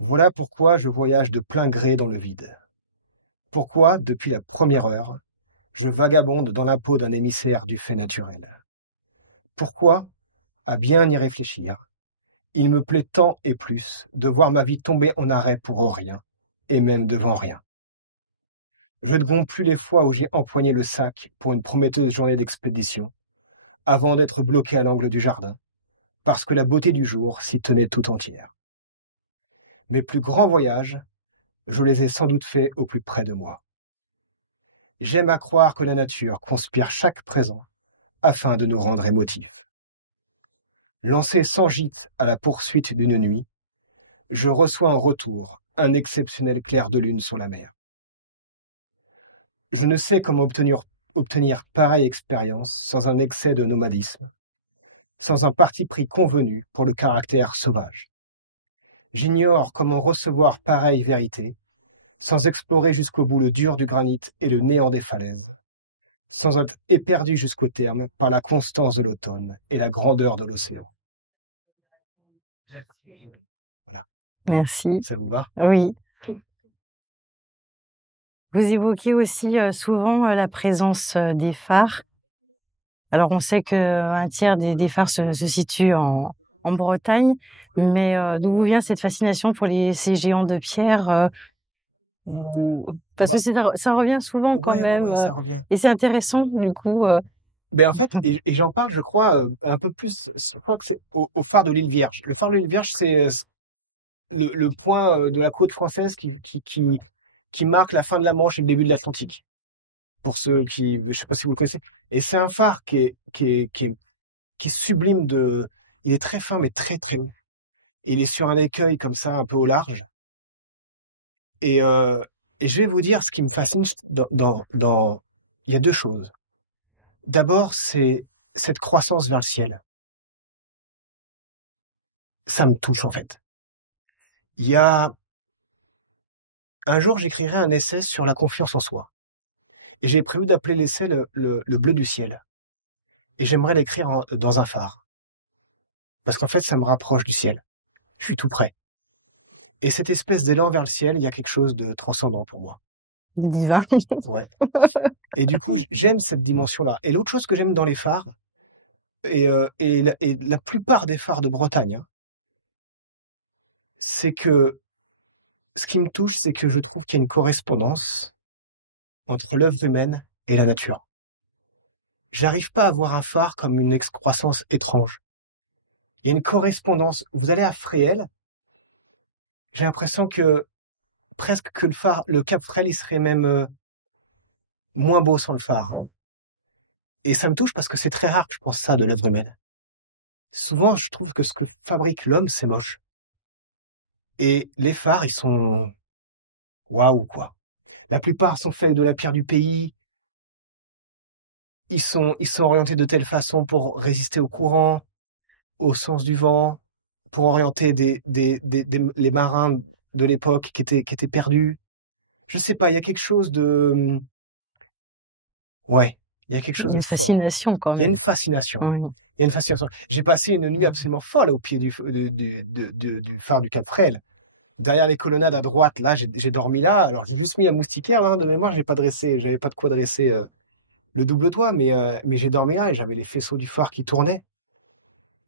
Voilà pourquoi je voyage de plein gré dans le vide. Pourquoi, depuis la première heure, je vagabonde dans la peau d'un émissaire du fait naturel. Pourquoi, à bien y réfléchir, il me plaît tant et plus de voir ma vie tomber en arrêt pour rien, et même devant rien. Je ne compte plus les fois où j'ai empoigné le sac pour une prometteuse journée d'expédition, avant d'être bloqué à l'angle du jardin, parce que la beauté du jour s'y tenait tout entière. Mes plus grands voyages, je les ai sans doute faits au plus près de moi. J'aime à croire que la nature conspire chaque présent afin de nous rendre émotifs. Lancé sans gîte à la poursuite d'une nuit, je reçois en retour un exceptionnel clair de lune sur la mer. Je ne sais comment obtenir pareille expérience sans un excès de nomadisme, sans un parti pris convenu pour le caractère sauvage. J'ignore comment recevoir pareille vérité, sans explorer jusqu'au bout le dur du granit et le néant des falaises, sans être éperdu jusqu'au terme par la constance de l'automne et la grandeur de l'océan. Voilà. Merci. Ça vous va? Oui. Vous évoquez aussi souvent la présence des phares. Alors, on sait qu'un tiers des phares se situe en Bretagne, mais d'où vous vient cette fascination pour ces géants de pierre parce que ça revient souvent quand même, ça revient. et c'est intéressant du coup. Ben en fait, et j'en parle, je crois, un peu plus, je crois que c'est au phare de l'île Vierge. Le phare de l'île Vierge, c'est le point de la côte française qui marque la fin de la Manche et le début de l'Atlantique. Pour ceux qui, je sais pas si vous le connaissez. Et c'est un phare qui est sublime il est très fin mais très très haut. Il est sur un écueil comme ça, un peu au large. Et je vais vous dire ce qui me fascine il y a 2 choses. D'abord, c'est cette croissance vers le ciel. Ça me touche, en fait. Il y a un jour, j'écrirai un essai sur la confiance en soi. Et j'ai prévu d'appeler l'essai le bleu du ciel. Et j'aimerais l'écrire dans un phare. Parce qu'en fait, ça me rapproche du ciel. Je suis tout près. Et cette espèce d'élan vers le ciel, il y a quelque chose de transcendant pour moi. Divin. Ouais. Et du coup, j'aime cette dimension-là. Et l'autre chose que j'aime dans les phares, et la plupart des phares de Bretagne, hein, c'est que ce qui me touche, c'est que je trouve qu'il y a une correspondance entre l'œuvre humaine et la nature. J'arrive pas à voir un phare comme une excroissance étrange. Il y a une correspondance. Vous allez à Fréhel, j'ai l'impression que presque que le Cap Fréhel, il serait même moins beau sans le phare. Et ça me touche parce que c'est très rare que je pense ça de l'œuvre humaine. Souvent, je trouve que ce que fabrique l'homme, c'est moche. Et les phares, ils sont waouh, quoi. La plupart sont faits de la pierre du pays. Ils sont orientés de telle façon pour résister au courant, au sens du vent, pour orienter les marins de l'époque qui étaient perdus. Je sais pas, il y a quelque chose de, ouais, il y a quelque chose Une de fascination quand Il y a même. une fascination. Oui. Il y a une fascination. J'ai passé une nuit absolument folle au pied du phare du Cap Fréhel. Derrière les colonnades à droite, là, j'ai dormi là. Alors, j'ai juste mis la moustiquaire, là, de mémoire, j'avais pas de quoi dresser le double toit, mais j'ai dormi là et j'avais les faisceaux du phare qui tournaient.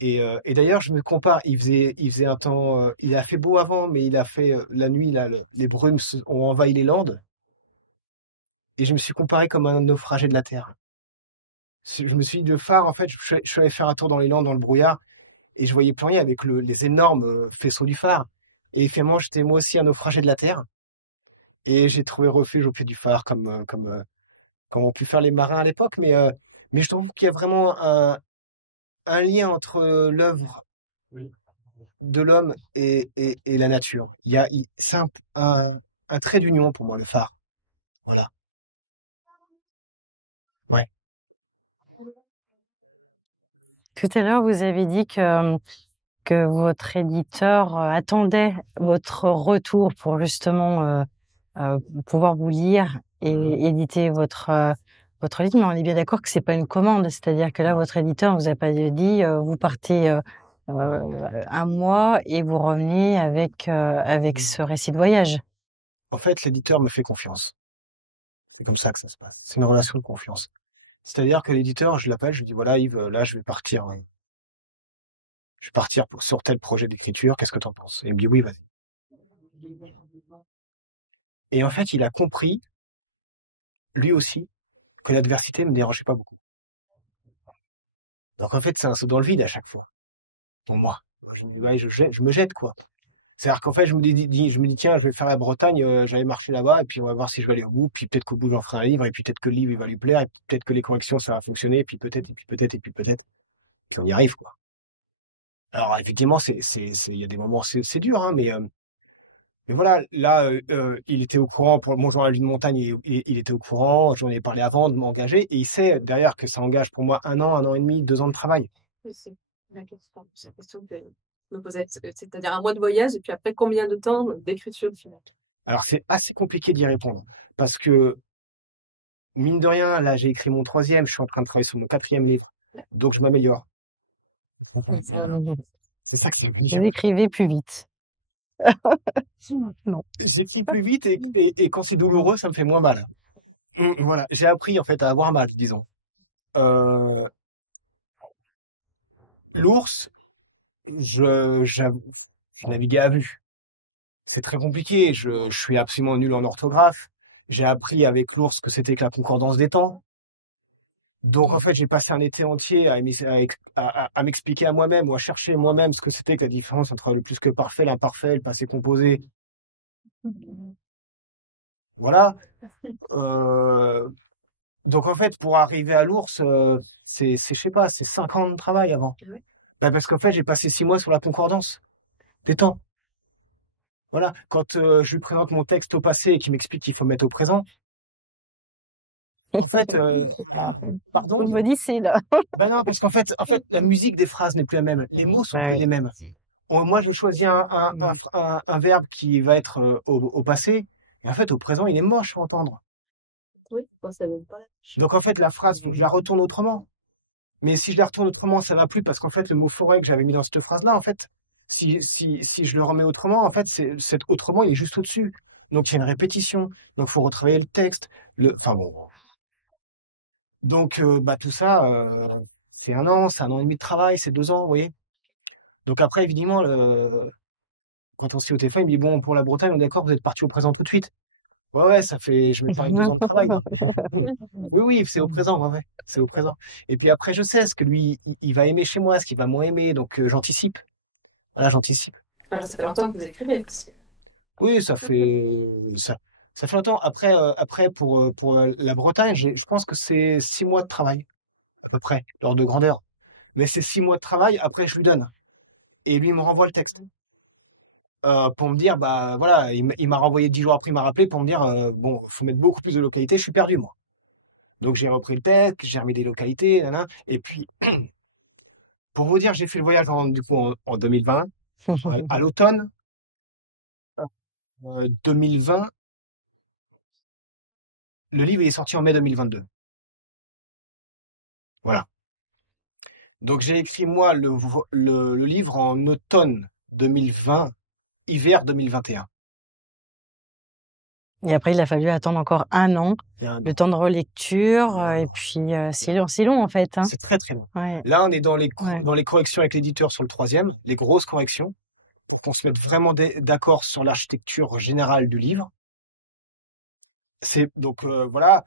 Et d'ailleurs, je me compare, il faisait un temps, il a fait beau avant, mais il a fait la nuit, là, les brumes ont envahi les Landes. Et je me suis comparé comme un naufragé de la Terre. Je me suis dit, le phare, en fait, je suis allé faire un tour dans les Landes, dans le brouillard, et je voyais plus rien avec les énormes faisceaux du phare. Et finalement, j'étais moi aussi un naufragé de la Terre. Et j'ai trouvé refuge au pied du phare, comme ont pu faire les marins à l'époque. Mais je trouve qu'il y a vraiment un lien entre l'œuvre de l'homme et la nature. C'est un trait d'union pour moi, le phare. Voilà. Ouais. Tout à l'heure, vous avez dit que votre éditeur attendait votre retour pour justement pouvoir vous lire et éditer votre livre. Mais on est bien d'accord que c'est pas une commande, c'est-à-dire que là, votre éditeur ne vous a pas dit vous partez un mois et vous revenez avec ce récit de voyage. En fait, l'éditeur me fait confiance. C'est comme ça que ça se passe. C'est une relation de confiance. C'est-à-dire que l'éditeur, je l'appelle, je lui dis voilà Yves, là je vais partir sur tel projet d'écriture, qu'est-ce que t'en penses? Et il me dit oui, vas-y. Et en fait, il a compris, lui aussi, que l'adversité me dérangeait pas beaucoup. Donc en fait, c'est un saut dans le vide à chaque fois. Pour moi. Je me jette, quoi. C'est-à-dire qu'en fait, je me dis, tiens, je vais faire la Bretagne, j'allais marcher là-bas, et puis on va voir si je vais aller au bout, puis peut-être qu'au bout, j'en ferai un livre, et puis peut-être que le livre, il va lui plaire, et peut-être que les corrections, ça va fonctionner, et puis peut-être, et puis peut-être, et puis peut-être. Puis on y arrive, quoi. Alors, effectivement, il y a des moments, c'est dur, hein, mais voilà, là, il était au courant pour mon journal d'une montagne, il était au courant, j'en ai parlé avant de m'engager, et il sait derrière que ça engage pour moi 1 an et demi, 2 ans de travail. Oui, c'est la question que je me posais, c'est-à-dire un mois de voyage, et puis après, combien de temps d'écriture finale? Alors, c'est assez compliqué d'y répondre, parce que, mine de rien, là, j'ai écrit mon 3e, je suis en train de travailler sur mon 4e livre, donc je m'améliore. C'est ça que c'est Vous écrivez plus vite. Non. J'écris plus vite et quand c'est douloureux, ça me fait moins mal. Voilà, j'ai appris en fait à avoir mal, disons. L'ours, je naviguais à vue. C'est très compliqué, je suis absolument nul en orthographe. J'ai appris avec l'ours que c'était que la concordance des temps. Donc en fait, j'ai passé un été entier à m'expliquer à moi-même ou à chercher moi-même ce que c'était que la différence entre le plus que parfait, l'imparfait, le passé composé. Voilà. Donc en fait, pour arriver à l'ours, je sais pas, c'est 5 ans de travail avant. Oui. Bah, parce qu'en fait, j'ai passé 6 mois sur la concordance des temps. Voilà. Quand je lui présente mon texte au passé et qu'il m'explique qu'il faut mettre au présent. En fait, pardon. Vous me dites là. Ben non, parce qu'en fait, la musique des phrases n'est plus la même. Les mots sont plus les mêmes. Moi, j'ai choisi un verbe qui va être au passé, et en fait, au présent, il est moche à entendre. Oui, ça veut pas. Donc en fait, la phrase, je la retourne autrement. Mais si je la retourne autrement, ça va plus parce qu'en fait, le mot forêt que j'avais mis dans cette phrase-là, en fait, si je le remets autrement, en fait, cet autrement, il est juste au-dessus. Donc il y a une répétition. Donc faut retravailler le texte. Enfin bon. Donc tout ça, c'est 1 an, c'est 1 an et demi de travail, c'est 2 ans, vous voyez. Donc après, évidemment, quand on s'est au téléphone, il me dit bon, pour la Bretagne, on est d'accord, vous êtes parti au présent tout de suite. Ouais, je vais faire 2 ans de travail. Oui, c'est au présent, ouais, c'est au présent. Et puis après, je sais ce que lui, il va aimer chez moi, ce qu'il va moins aimer, donc j'anticipe. Voilà, j'anticipe. Alors, ça fait longtemps que vous écrivez. Oui, ça fait longtemps. Après pour la Bretagne, je pense que c'est 6 mois de travail. à peu près, l'ordre de grandeur. Mais c'est 6 mois de travail, après je lui donne. Et lui, il me renvoie le texte. Pour me dire, bah voilà, il m'a renvoyé 10 jours après, il m'a rappelé pour me dire, bon, faut mettre beaucoup plus de localités, je suis perdu, moi. Donc j'ai repris le texte, j'ai remis des localités, et puis, pour vous dire, j'ai fait le voyage du coup, en 2020, à l'automne 2020, le livre est sorti en mai 2022. Voilà. Donc j'ai écrit moi le livre en automne 2020, hiver 2021. Et après, il a fallu attendre encore 1 an, Il y a un le an. temps de relecture, et puis c'est long en fait. Hein. C'est très très long. Ouais. Là, on est dans les Ouais. corrections avec l'éditeur sur le 3e, les grosses corrections, pour qu'on se mette vraiment d'accord sur l'architecture générale du livre. C'est donc voilà,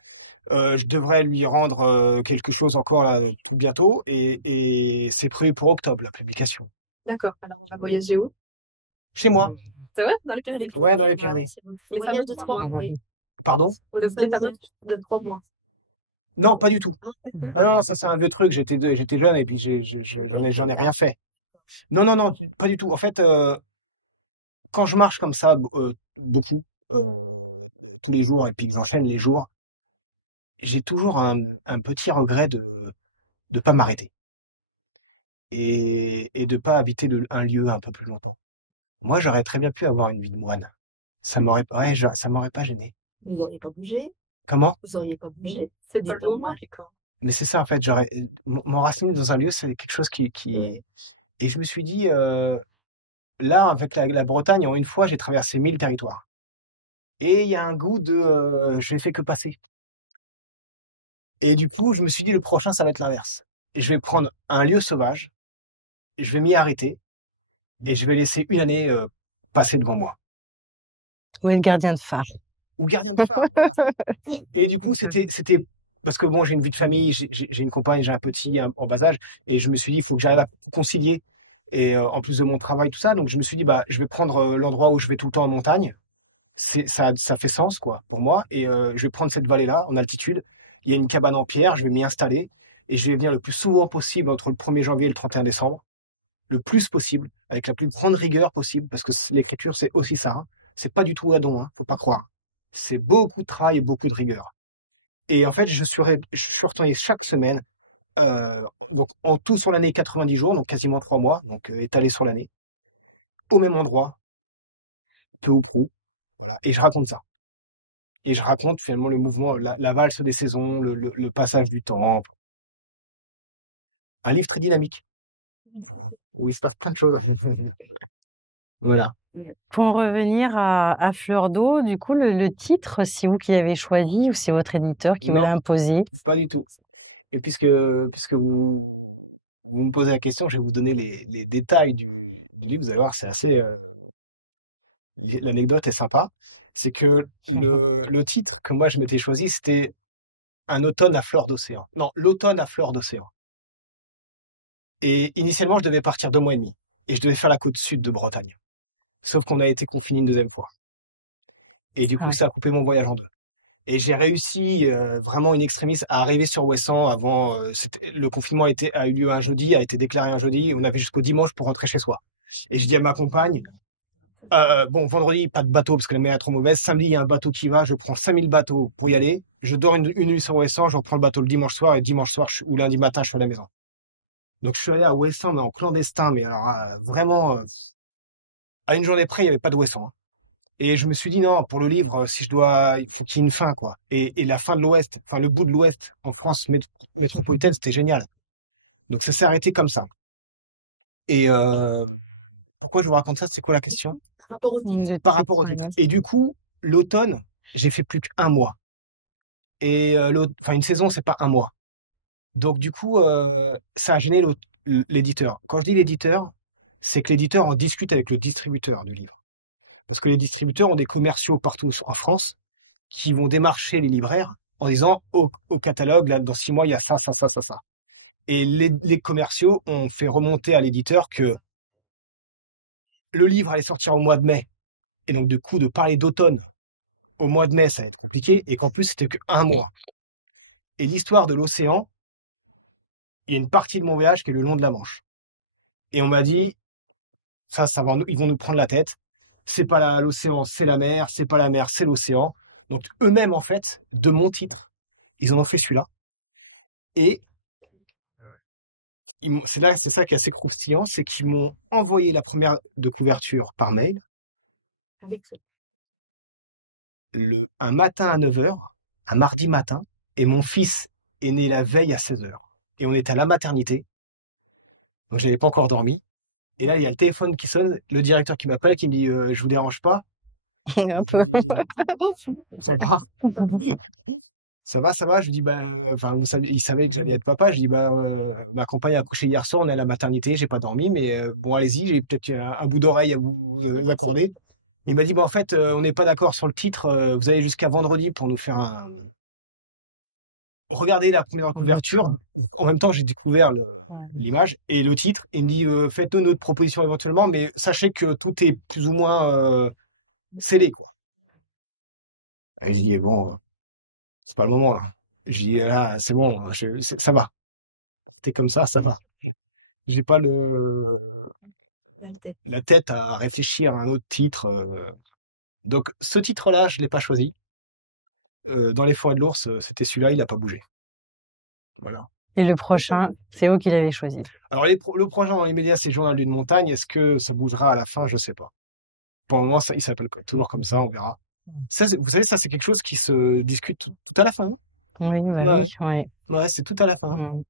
je devrais lui rendre quelque chose encore là tout bientôt, et c'est prévu pour octobre la publication. D'accord. Alors, on va voyager où? Chez moi. C'est vrai? Dans les Pyrénées? Ouais, dans les Pyrénées. Les fameux de 3 mois. Pardon? Les fameux de 3 mois. Non, pas du tout. Ah non, ça c'est un vieux truc. J'étais jeune et puis j'en ai rien fait. Non, non, non, pas du tout. En fait, quand je marche comme ça beaucoup, tous les jours, et puis que j'enchaîne les jours, j'ai toujours un petit regret de pas m'arrêter et de pas habiter un lieu un peu plus longtemps. Moi, j'aurais très bien pu avoir une vie de moine. Ça m'aurait pas gêné. Vous n'auriez pas bougé. Comment? Vous n'auriez pas bougé. C'est pas le moment. Mais c'est ça, en fait, m'enraciner dans un lieu, c'est quelque chose qui... Et je me suis dit, là, avec la Bretagne, en une fois, j'ai traversé 1000 territoires. Et il y a un goût de je n'ai fait que passer. Et du coup, je me suis dit, le prochain, ça va être l'inverse. Et je vais prendre un lieu sauvage, et je vais m'y arrêter, et je vais laisser une année passer devant moi. Ou être gardien de phare. Ou gardien de phare. Et du coup, c'était parce que bon, j'ai une vie de famille, j'ai une compagne, j'ai un petit en bas âge, et je me suis dit, il faut que j'arrive à concilier. Et en plus de mon travail, tout ça, donc je me suis dit, bah, je vais prendre l'endroit où je vais tout le temps en montagne. Ça fait sens, quoi, pour moi. Et je vais prendre cette vallée-là, en altitude. Il y a une cabane en pierre, je vais m'y installer. Et je vais venir le plus souvent possible entre le 1er janvier et le 31 décembre. Le plus possible, avec la plus grande rigueur possible, parce que l'écriture, c'est aussi ça. Hein. C'est pas du tout adon, hein, faut pas croire. C'est beaucoup de travail et beaucoup de rigueur. Et en fait, je suis retourné chaque semaine, donc en tout sur l'année 90 jours, donc quasiment 3 mois, donc étalé sur l'année, au même endroit, peu ou prou. Voilà. Et je raconte ça. Et je raconte finalement le mouvement, la valse des saisons, le passage du temps. Un livre très dynamique. Où il se passe plein de choses. Voilà. Pour en revenir à Fleur d'eau, du coup, le titre, c'est vous qui l'avez choisi ou c'est votre éditeur qui vous Non. l'a imposé? Pas du tout. Et puisque vous me posez la question, je vais vous donner les détails du livre. Vous allez voir, c'est assez... l'anecdote est sympa. C'est que le titre que moi je m'étais choisi, c'était Un automne à fleur d'océan. Non, L'automne à fleur d'océan. Et initialement, je devais partir 2 mois et demi. Et je devais faire la côte sud de Bretagne. Sauf qu'on a été confiné une 2e fois. Et du coup, Ouais. ça a coupé mon voyage en 2. Et j'ai réussi vraiment in extremis à arriver sur Ouessant avant. Le confinement a eu lieu un jeudi, a été déclaré un jeudi. On avait jusqu'au dimanche pour rentrer chez soi. Et je dis à ma compagne, bon, vendredi, pas de bateau parce que la mer est trop mauvaise. Samedi, il y a un bateau qui va. Je prends 5000 bateaux pour y aller. Je dors une nuit sur Ouessant. Je reprends le bateau le dimanche soir. Et dimanche soir ou lundi matin, je suis à la maison. Donc, je suis allé à Ouessant, mais en clandestin. Mais alors, vraiment, à une journée près, il n'y avait pas de Ouessant. Hein. Et je me suis dit, non, pour le livre, si je dois, il faut qu'il y ait une fin, quoi. Et la fin de l'Ouest, enfin, le bout de l'Ouest, en France métropolitaine, c'était génial. Donc, ça s'est arrêté comme ça. Et pourquoi je vous raconte ça? C'est quoi la question? Par rapport au titre. Par rapport au titre. Et du coup, l'automne, j'ai fait plus qu'1 mois. Et une saison, c'est pas 1 mois. Donc, du coup, ça a gêné l'éditeur. Quand je dis l'éditeur, c'est que l'éditeur en discute avec le distributeur du livre. Parce que les distributeurs ont des commerciaux partout en France qui vont démarcher les libraires en disant au catalogue, là, dans 6 mois, il y a ça, ça, ça, ça, ça. Et les commerciaux ont fait remonter à l'éditeur que le livre allait sortir au mois de mai. Et donc, du coup, de parler d'automne au mois de mai, ça va être compliqué. Et qu'en plus, c'était que 1 mois. Et l'histoire de l'océan, il y a une partie de mon voyage qui est le long de la Manche. Et on m'a dit, ils vont nous prendre la tête. C'est pas l'océan, c'est la mer. C'est pas la mer, c'est l'océan. Donc, eux-mêmes, en fait, de mon titre, ils en ont fait celui-là. Et c'est ça qui est assez croustillant, c'est qu'ils m'ont envoyé la première de couverture par mail. Un matin à 9h, un mardi matin, et mon fils est né la veille à 16h. Et on était à la maternité, donc j'avais pas encore dormi. Et là, il y a le téléphone qui sonne, le directeur qui m'appelle, qui me dit « Je vous dérange pas ?» Un peu. Ça va, ça va. Je lui dis, il savait que j'allais être papa. Je dis, ma compagne a accouché hier soir, on est à la maternité, j'ai pas dormi, mais bon, allez-y, j'ai peut-être un bout d'oreille à vous accorder. Il m'a dit, en fait, on n'est pas d'accord sur le titre, vous avez jusqu'à vendredi pour nous faire Regardez la première couverture. En même temps, j'ai découvert l'image et le titre. Il me dit, faites-nous notre proposition éventuellement, mais sachez que tout est plus ou moins scellé, quoi. Et je dis, bon, c'est pas le moment, là. Je dis, là, c'est bon, ça va. T'es comme ça va. J'ai pas la tête à réfléchir à un autre titre. Donc, ce titre-là, je l'ai pas choisi. Dans les forêts de l'ours, c'était celui-là, il n'a pas bougé. Voilà. Et le prochain, c'est vous qui l'avez choisi. Alors, le prochain dans les médias, c'est Journal d'une montagne. Est-ce que ça bougera à la fin? Je sais pas. Pour le moment, il s'appelle toujours comme ça, on verra. Ça, vous savez, ça, c'est quelque chose qui se discute tout à la fin. Hein. Oui, bah oui, ouais. Ouais, c'est tout à la fin.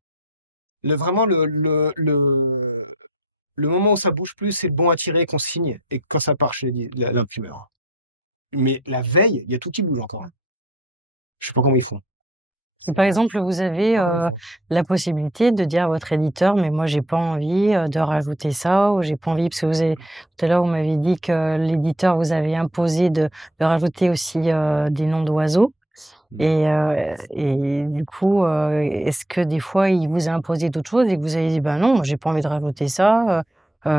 Vraiment, le moment où ça bouge plus, c'est le bon à tirer qu'on signe et quand ça part chez l'imprimeur. Mais la veille, il y a tout qui bouge encore. Je sais pas comment ils font. Et par exemple, vous avez la possibilité de dire à votre éditeur, mais moi, j'ai pas envie de rajouter ça, ou j'ai pas envie, parce que tout à l'heure, vous m'avez dit que l'éditeur vous avait imposé de rajouter aussi des noms d'oiseaux. Et du coup, est-ce que des fois, il vous a imposé d'autres choses et que vous avez dit, ben non, j'ai pas envie de rajouter ça,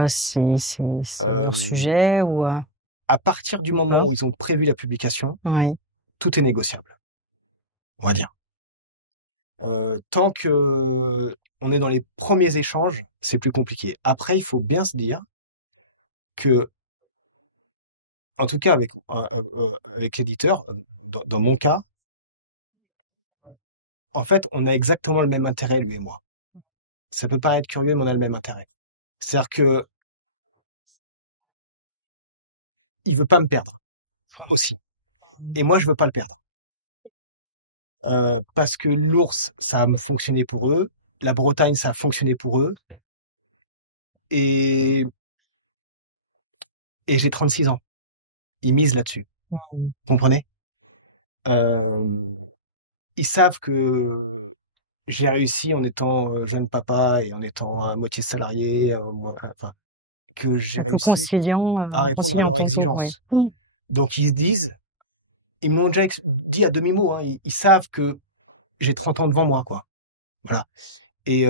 c'est leur sujet ou À partir du moment où ils ont prévu la publication, tout est négociable. On va dire. Tant que on est dans les premiers échanges, c'est plus compliqué. Après, il faut bien se dire que, en tout cas avec l'éditeur, dans mon cas, en fait, on a exactement le même intérêt, lui et moi. Ça peut paraître curieux, mais on a le même intérêt. C'est-à-dire que il veut pas me perdre, aussi. Et moi, je veux pas le perdre. Parce que l'ours, ça a fonctionné pour eux. La Bretagne, ça a fonctionné pour eux. Et j'ai 36 ans. Ils misent là-dessus. Vous comprenez? Ils savent que j'ai réussi en étant jeune papa et en étant à moitié salarié, que j'ai réussi conciliant à répondre à leur exigence. Donc ils se disent, ils m'ont déjà dit à demi-mot, hein, ils savent que j'ai 30 ans devant moi, quoi. Voilà. Et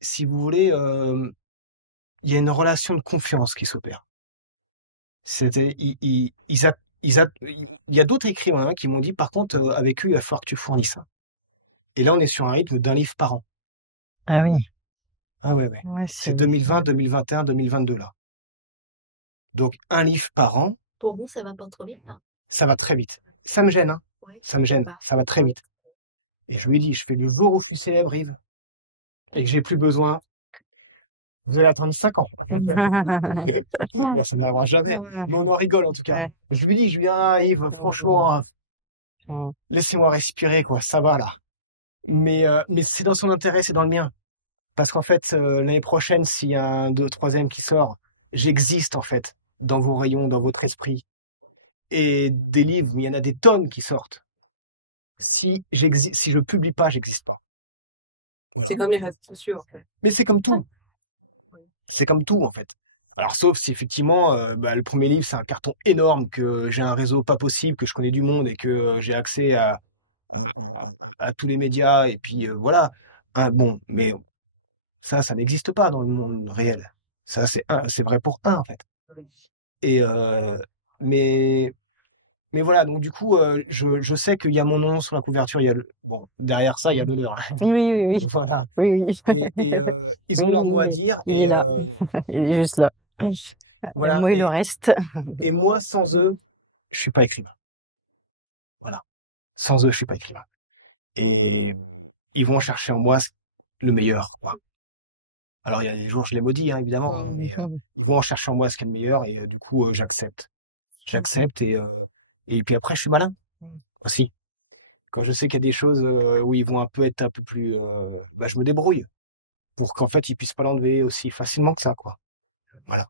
si vous voulez, il y a une relation de confiance qui s'opère. Il y a d'autres écrivains qui m'ont dit, par contre, avec eux, il va falloir que tu fournisses ça. Et là, on est sur un rythme d'un livre par an. Ah oui. Ah ouais. C'est 2020, 2021, 2022 là. Donc un livre par an. Pour vous, ça va pas trop vite, hein? Ça va très vite. Ça me gêne, hein. Ouais, ça me gêne. Ça va très vite. Et je lui ai dit, je fais le jour où je suis célèbre, Yves, et que j'ai plus besoin. Vous allez attendre 5 ans. Ça n'arrivera jamais. Mais on en rigole en tout cas. Ouais. Je lui dis, Yves, franchement, laissez-moi respirer, quoi. Ça va là. Mais c'est dans son intérêt, c'est dans le mien. Parce qu'en fait, l'année prochaine, s'il y a un 2, 3e qui sort, j'existe en fait dans vos rayons, dans votre esprit. Et des livres, il y en a des tonnes qui sortent. Si je publie pas, j'existe pas. C'est comme les réseaux sociaux, en fait. Mais c'est comme tout. C'est comme tout, en fait. Alors, sauf si effectivement, le premier livre, c'est un carton énorme, que j'ai un réseau pas possible, que je connais du monde et que j'ai accès à tous les médias, et puis voilà. Bon, mais ça n'existe pas dans le monde réel. Ça, c'est vrai pour un, en fait. Et mais Mais voilà, donc du coup, je sais qu'il y a mon nom sur la couverture. Bon, derrière ça, il y a l'honneur. Oui, oui, oui. Voilà. Oui, oui. Ils ont Oui, leur mot à dire. il est là. Il est juste là. Voilà. Moi, il le reste. Et moi, sans eux, je suis pas écrivain. Voilà. Sans eux, je suis pas écrivain. Et ils vont chercher en moi le meilleur, quoi. Alors, il y a des jours, je les maudis, hein, évidemment, mais ils vont en chercher en moi ce qui est le meilleur, et du coup, j'accepte. J'accepte, et puis après, je suis malin aussi. Quand je sais qu'il y a des choses où ils vont être un peu plus, je me débrouille pour qu'en fait, ils puissent pas l'enlever aussi facilement que ça, quoi. Voilà.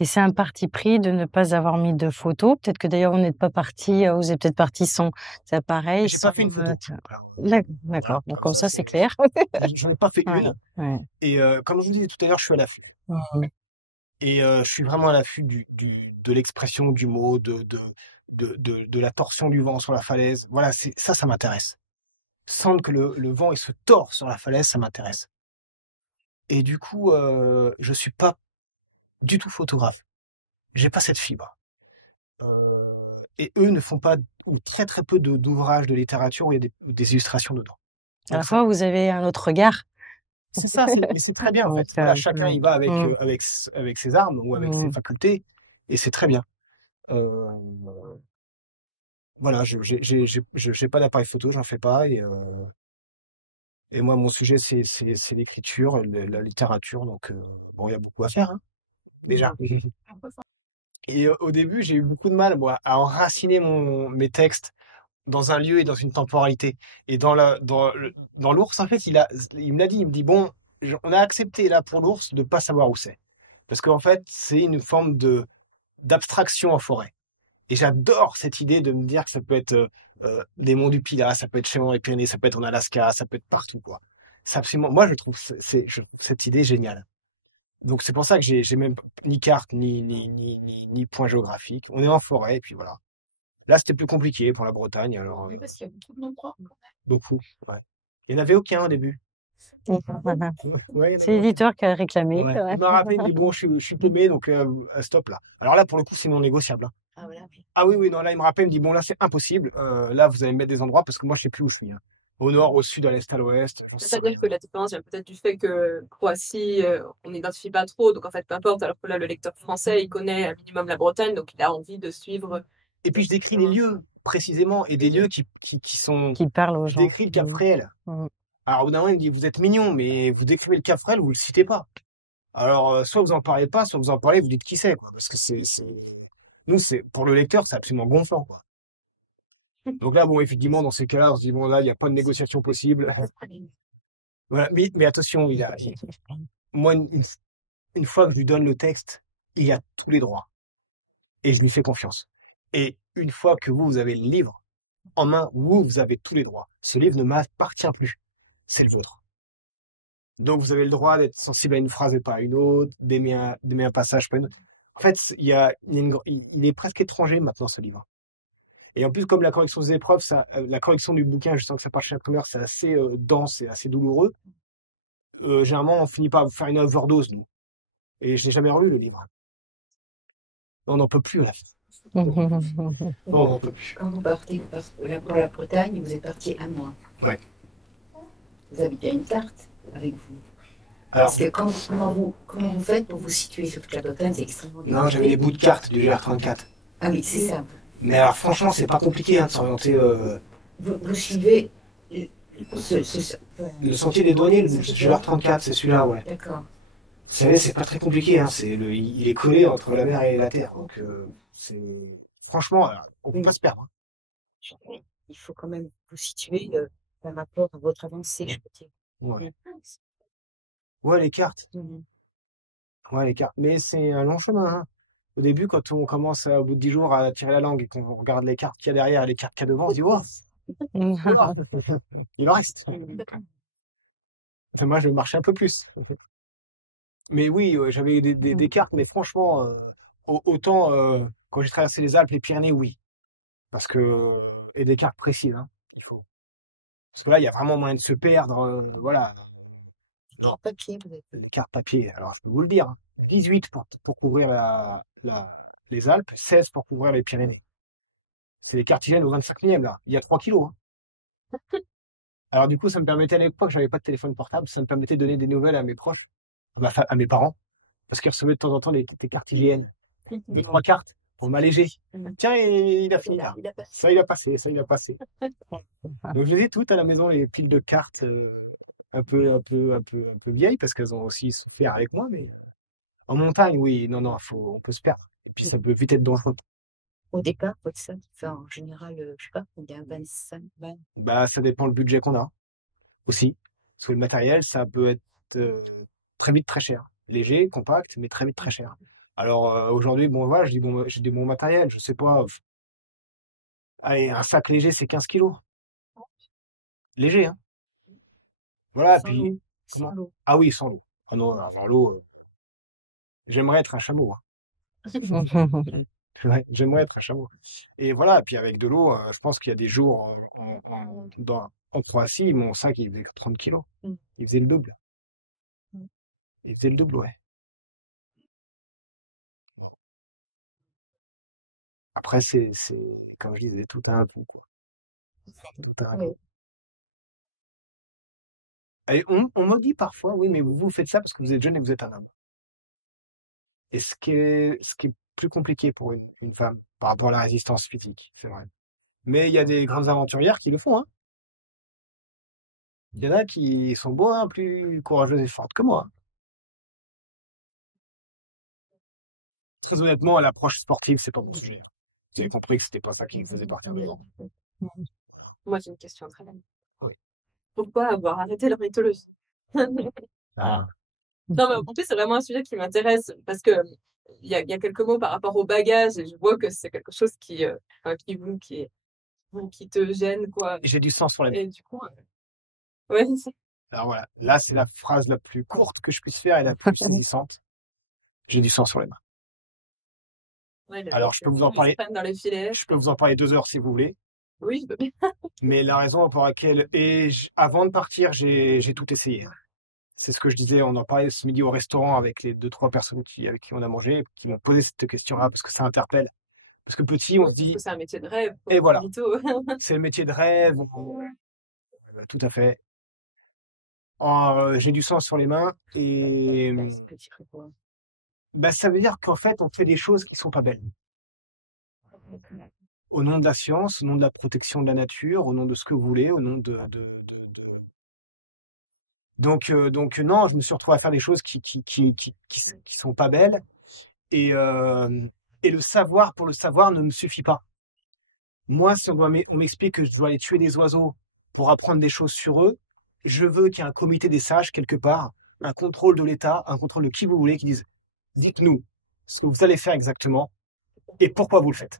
Et c'est un parti pris de ne pas avoir mis de photos. Peut-être que d'ailleurs, vous n'êtes pas parti, vous êtes peut-être parti sans appareil. J'ai pas fait une photo. D'accord. Donc, comme ça, c'est clair. J'en ai pas fait une. Ouais. Et comme je vous disais tout à l'heure, je suis à l'affût. Et je suis vraiment à l'affût de l'expression du mot, de la torsion du vent sur la falaise. Voilà, ça m'intéresse. Sentir que le vent, il se tord sur la falaise, ça m'intéresse. Et du coup, je suis pas du tout photographe. J'ai pas cette fibre. Et eux ne font pas, ou très très peu d'ouvrages de littérature où il y a des illustrations dedans. À la fois, vous avez un autre regard. C'est ça, mais c'est très bien en fait. Voilà, chacun il va avec ses armes ou avec ses facultés, et c'est très bien. Voilà, j'ai pas d'appareil photo, j'en fais pas, et moi mon sujet c'est l'écriture, la littérature, donc bon, il y a beaucoup à faire, hein, déjà. Et au début, j'ai eu beaucoup de mal, moi, à enraciner mes textes dans un lieu et dans une temporalité. Et dans l'ours, en fait, il me l'a dit, il me dit, bon, on a accepté là pour l'ours de pas savoir où c'est. Parce qu'en fait, c'est une forme d'abstraction en forêt. Et j'adore cette idée de me dire que ça peut être les monts du Pilat, ça peut être chez moi les Pyrénées, ça peut être en Alaska, ça peut être partout, quoi. C'est absolument, moi, je trouve cette idée géniale. Donc c'est pour ça que j'ai même ni carte ni point géographique. On est en forêt et puis voilà. Là c'était plus compliqué pour la Bretagne, alors Oui, parce qu'il y a beaucoup d'endroits. beaucoup. Ouais. Il n'y en avait aucun au début. Ouais, C'est l'éditeur qui a réclamé. ouais. Il m'a rappelé, il me dit bon, je suis paumé, donc stop là. Alors là pour le coup c'est non négociable. Hein. Ah voilà. Oui. Ah oui, non, là il me rappelle, il me dit bon là c'est impossible. Là vous allez me mettre des endroits parce que moi je sais plus où je suis. Hein. Au nord, au sud, à l'est, à l'ouest. C'est-à-dire que la différence vient peut-être du fait que Croatie, on n'identifie pas trop, donc en fait, peu importe, alors que là, le lecteur français, il connaît un minimum la Bretagne, donc il a envie de suivre. Et puis je décris les lieux, précisément, et des lieux qui sont... Qui parlent aux gens. Je décris le Cap Fréhel. Alors au bout d'un moment, il me dit, vous êtes mignon, mais vous décrivez le Cap Fréhel, vous le citez pas. Alors, soit vous en parlez pas, soit vous en parlez, vous dites qui c'est, quoi. Parce que nous, pour le lecteur, c'est absolument gonflant, quoi. Donc là, bon, effectivement, dans ces cas-là, on se dit, bon, là, il n'y a pas de négociation possible. Voilà. Mais attention, moi, une fois que je lui donne le texte, il a tous les droits. Et je lui fais confiance. Et une fois que vous avez le livre en main, vous avez tous les droits. Ce livre ne m'appartient plus. C'est le vôtre. Donc, vous avez le droit d'être sensible à une phrase et pas à une autre, d'aimer un passage, pas une autre. En fait, il est presque étranger maintenant, ce livre. Et en plus, comme la correction des épreuves, la correction du bouquin, je sens que ça part chez l'imprimeur, c'est assez dense et assez douloureux. Généralement, on finit par faire une overdose, nous. Et je n'ai jamais relu le livre. On n'en peut plus, là. Non, on n'en peut plus. Quand vous partez pour la Bretagne, vous êtes parti un mois. Ouais. Vous avez bien une carte avec vous. Alors, parce que comment vous faites pour vous situer sur toute la Bretagne, c'est extrêmement difficile. Non, j'avais les bouts de cartes du GR34. Ah oui, c'est ça. Mais alors, franchement, c'est pas compliqué de s'orienter. Vous suivez le sentier des douaniers, le GR34, c'est celui-là, ouais. D'accord. Vous savez, c'est pas très compliqué, hein. Il est collé entre la mer et la terre. Donc, franchement, on peut pas se perdre. Hein. Il faut quand même vous situer par rapport à votre avancée, je peux dire. Ouais. Ouais, les cartes. Ouais, les cartes. Mais c'est un long chemin, hein. Au début, quand on commence au bout de 10 jours à tirer la langue et qu'on regarde les cartes qu'il y a derrière et les cartes qu'il y a devant, on se dit, wow, il en reste. Moi, je vais marcher un peu plus. Mais oui, j'avais des cartes, mais franchement, autant quand j'ai traversé les Alpes, les Pyrénées, oui. Parce que, et des cartes précises, hein, il faut. Parce que là, il y a vraiment moyen de se perdre, voilà. Non, papier, vous êtes. Les cartes papier, alors je peux vous le dire, hein, 18 pour couvrir les Alpes, 16 pour couvrir les Pyrénées. C'est les cartilènes au 25 millième, là. Il y a 3 kilos. Hein. Alors, du coup, ça me permettait, à l'époque, j'avais pas de téléphone portable, ça me permettait de donner des nouvelles à mes proches, à mes parents, parce qu'ils recevaient de temps en temps des cartilènes. 2-3 cartes pour m'alléger. Tiens, il a fini là. Ça, il a passé. Donc, je les ai toutes à la maison, les piles de cartes, un peu vieilles, parce qu'elles ont aussi souffert avec moi, mais en montagne, oui, non, on peut se perdre. Et puis, ça peut vite être dangereux. Au départ, votre sac, en général, je sais pas, il y a 25 balles. Bah, ça dépend le budget qu'on a aussi. Parce que le matériel, ça peut être très vite très cher. Léger, compact, mais très vite très cher. Alors aujourd'hui, bon, voilà, j'ai des bons matériels, je sais pas. Allez, un sac léger, c'est 15 kilos. Léger, hein. Voilà, Sans puis. l'eau. Comment Sans l'eau. Ah oui, sans l'eau. Ah non, avant l'eau, j'aimerais être un chameau. Hein. Ouais, j'aimerais être un chameau. Et voilà, puis avec de l'eau, je pense qu'il y a des jours en Croatie, mon sac, il faisait 30 kilos. Il faisait le double. Il faisait le double, ouais. Bon. Après, c'est, comme je disais, tout a un coût, quoi. Tout a un Oui. coût. Et on me dit parfois, oui, mais vous faites ça parce que vous êtes jeune et vous êtes un homme. Et ce qui est plus compliqué pour une femme par rapport à la résistance physique, c'est vrai. Mais il y a des grandes aventurières qui le font, hein. Il y en a qui sont bien plus courageuses et fortes que moi. Très honnêtement, l'approche sportive, c'est pas mon sujet. Vous avez compris que c'était pas ça qui me faisait partir dedans. Moi, j'ai une question très bonne. Oui. Pourquoi avoir arrêté l'ornithologie? Ah. Non, mais en plus, c'est vraiment un sujet qui m'intéresse parce que il y a quelques mots par rapport au bagage et je vois que c'est quelque chose qui te gêne, quoi. J'ai du sang sur les mains. Et du coup, ouais, Alors voilà, là, c'est la phrase la plus courte que je puisse faire et la plus saisissante. J'ai du sang sur les mains. ouais, Alors, je peux vous en parler. Dans les filets. Je peux vous en parler 2 heures si vous voulez. Oui, je veux bien. Mais la raison pour laquelle, avant de partir, j'ai tout essayé. C'est ce que je disais, on en parlait ce midi au restaurant avec les 2-3 personnes avec qui on a mangé, qui m'ont posé cette question-là, parce que ça interpelle. Parce que petit, on se dit, C'est un métier de rêve. et voilà, Plutôt. c'est le métier de rêve. Tout à fait. J'ai du sang sur les mains et bah, ça veut dire qu'en fait, on fait des choses qui sont pas belles. Au nom de la science, au nom de la protection de la nature, au nom de ce que vous voulez, au nom Donc non, je me suis retrouvé à faire des choses qui sont pas belles et le savoir pour le savoir ne me suffit pas. Moi, si on m'explique que je dois aller tuer des oiseaux pour apprendre des choses sur eux, je veux qu'il y ait un comité des sages quelque part, un contrôle de l'État, un contrôle de qui vous voulez, qui dise dites-nous ce que vous allez faire exactement et pourquoi vous le faites.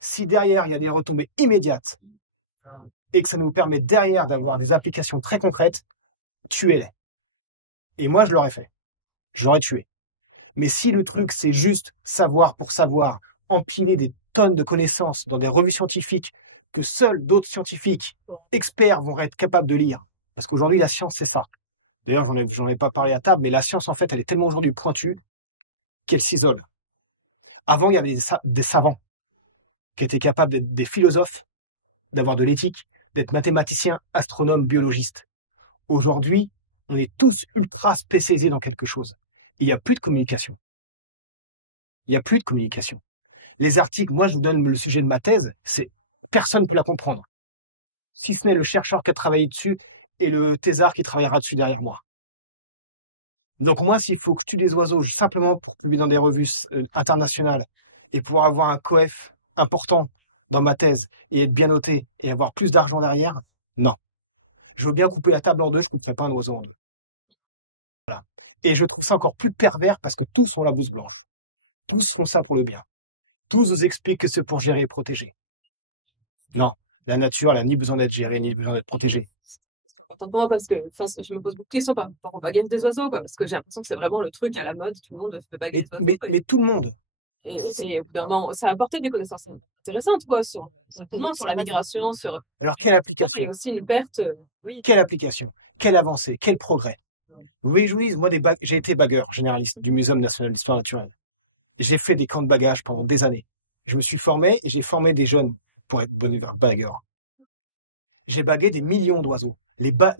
Si derrière il y a des retombées immédiates et que ça nous permet derrière d'avoir des applications très concrètes, tuez-les. Et moi, je l'aurais fait. Je l'aurais tué. Mais si le truc, c'est juste savoir pour savoir, empiler des tonnes de connaissances dans des revues scientifiques que seuls d'autres scientifiques experts vont être capables de lire, parce qu'aujourd'hui, la science, c'est ça. D'ailleurs, j'en ai pas parlé à table, mais la science, en fait, elle est tellement aujourd'hui pointue qu'elle s'isole. Avant, il y avait des savants qui étaient capables d'être des philosophes, d'avoir de l'éthique, d'être mathématiciens, astronomes, biologistes. Aujourd'hui, on est tous ultra spécialisés dans quelque chose. Il n'y a plus de communication. Il n'y a plus de communication. Les articles, moi, je vous donne le sujet de ma thèse, personne ne peut la comprendre. Si ce n'est le chercheur qui a travaillé dessus et le thésard qui travaillera dessus derrière moi. Donc moi, s'il faut que je tue des oiseaux simplement pour publier dans des revues internationales et pouvoir avoir un coef important dans ma thèse et être bien noté et avoir plus d'argent derrière, non. Je veux bien couper la table en deux, je ne couperai pas un oiseau en deux. Voilà. Et je trouve ça encore plus pervers parce que tous ont la blouse blanche. Tous font ça pour le bien. Tous nous expliquent que c'est pour gérer et protéger. Non, la nature, elle n'a ni besoin d'être gérée, ni besoin d'être protégée. Moi, parce que je me pose beaucoup de questions par rapport au bagage des oiseaux, quoi, parce que j'ai l'impression que c'est vraiment le truc à la mode, tout le monde fait bagage des oiseaux. Mais tout le monde. Et au bout d'un moment, ça a apporté des connaissances intéressantes, quoi, sur la migration, sur... Alors, quelle application? Il y a aussi une perte... Oui. Quelle application? Quelle avancée? Quel progrès? Vous voyez, je vous dis, moi, j'ai été bagueur généraliste du Muséum national d'histoire naturelle. J'ai fait des camps de bagages pendant des années. Je me suis formé et j'ai formé des jeunes pour être bagueurs. J'ai bagué des millions d'oiseaux.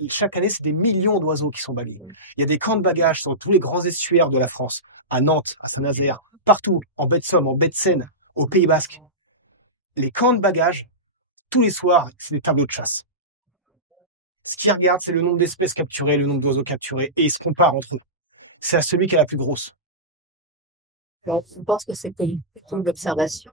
Chaque année, c'est des millions d'oiseaux qui sont bagués. Il y a des camps de bagage sur tous les grands estuaires de la France, à Nantes, à Saint-Nazaire, partout, en baie de Somme, en baie de Seine, au Pays Basque. Les camps de bagage, tous les soirs, c'est des tableaux de chasse. Ce qu'ils regardent, c'est le nombre d'espèces capturées, le nombre d'oiseaux capturés, et ils se comparent entre eux. C'est à celui qui a la plus grosse. On pense que c'est comme l'observation.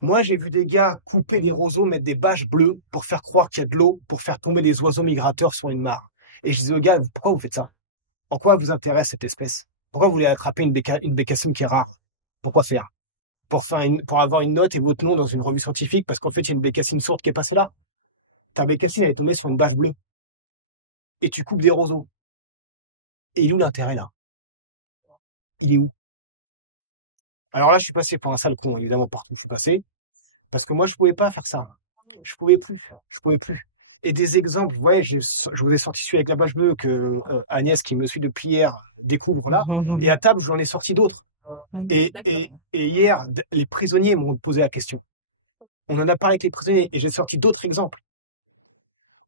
Moi, j'ai vu des gars couper des roseaux, mettre des bâches bleues pour faire croire qu'il y a de l'eau, pour faire tomber des oiseaux migrateurs sur une mare. Et je disais aux gars, pourquoi vous faites ça? En quoi vous intéresse cette espèce? Pourquoi vous voulez attraper une bécassine qui est rare? Pourquoi faire? Pour avoir une note et votre nom dans une revue scientifique, parce qu'en fait, il y a une bécassine sourde qui est passée là. Ta bécassine, elle est tombée sur une bâche bleue. Et tu coupes des roseaux. Et il est où l'intérêt, là? Il est où? Alors là, je suis passé pour un sale con, évidemment, partout où je suis passé. Parce que moi, je pouvais pas faire ça. Je pouvais plus. Et des exemples, ouais, je vous ai sorti celui avec la bâche bleue que Agnès, qui me suit depuis hier, découvre là. Et à table, j'en ai sorti d'autres. Et hier, les prisonniers m'ont posé la question. On en a parlé avec les prisonniers et j'ai sorti d'autres exemples.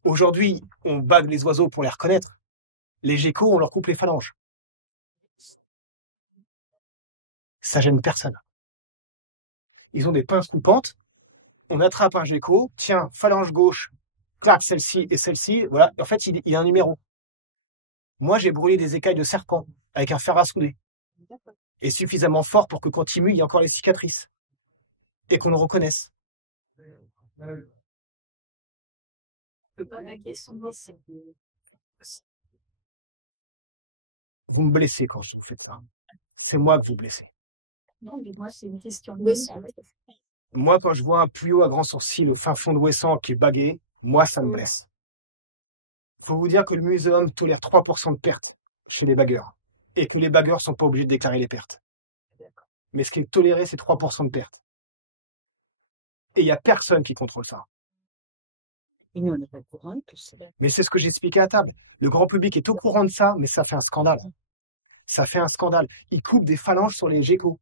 Aujourd'hui, on bague les oiseaux pour les reconnaître. Les geckos, on leur coupe les phalanges. Ça gêne personne. Ils ont des pinces coupantes. On attrape un gecko. Tiens, phalange gauche. Clac, celle-ci et celle-ci. Voilà. En fait, il a un numéro. Moi, j'ai brûlé des écailles de serpent avec un fer à souder. Et suffisamment fort pour que quand il mue, il y ait encore les cicatrices. Et qu'on le reconnaisse. Vous me blessez quand vous faites ça. C'est moi que vous blessez. Non, mais moi, c'est une question de Moi, quand je vois un puyo à grand sourcil au fin fond de Ouessant qui est bagué, moi, ça me blesse. Faut vous dire que le muséum tolère 3% de pertes chez les bagueurs. Et que les bagueurs sont pas obligés de déclarer les pertes. Mais ce qui est toléré, c'est 3% de pertes. Et il y a personne qui contrôle ça. Mais c'est ce que j'ai expliqué à table. Le grand public est au courant de ça, mais ça fait un scandale. Ça fait un scandale. Ils coupent des phalanges sur les geckos.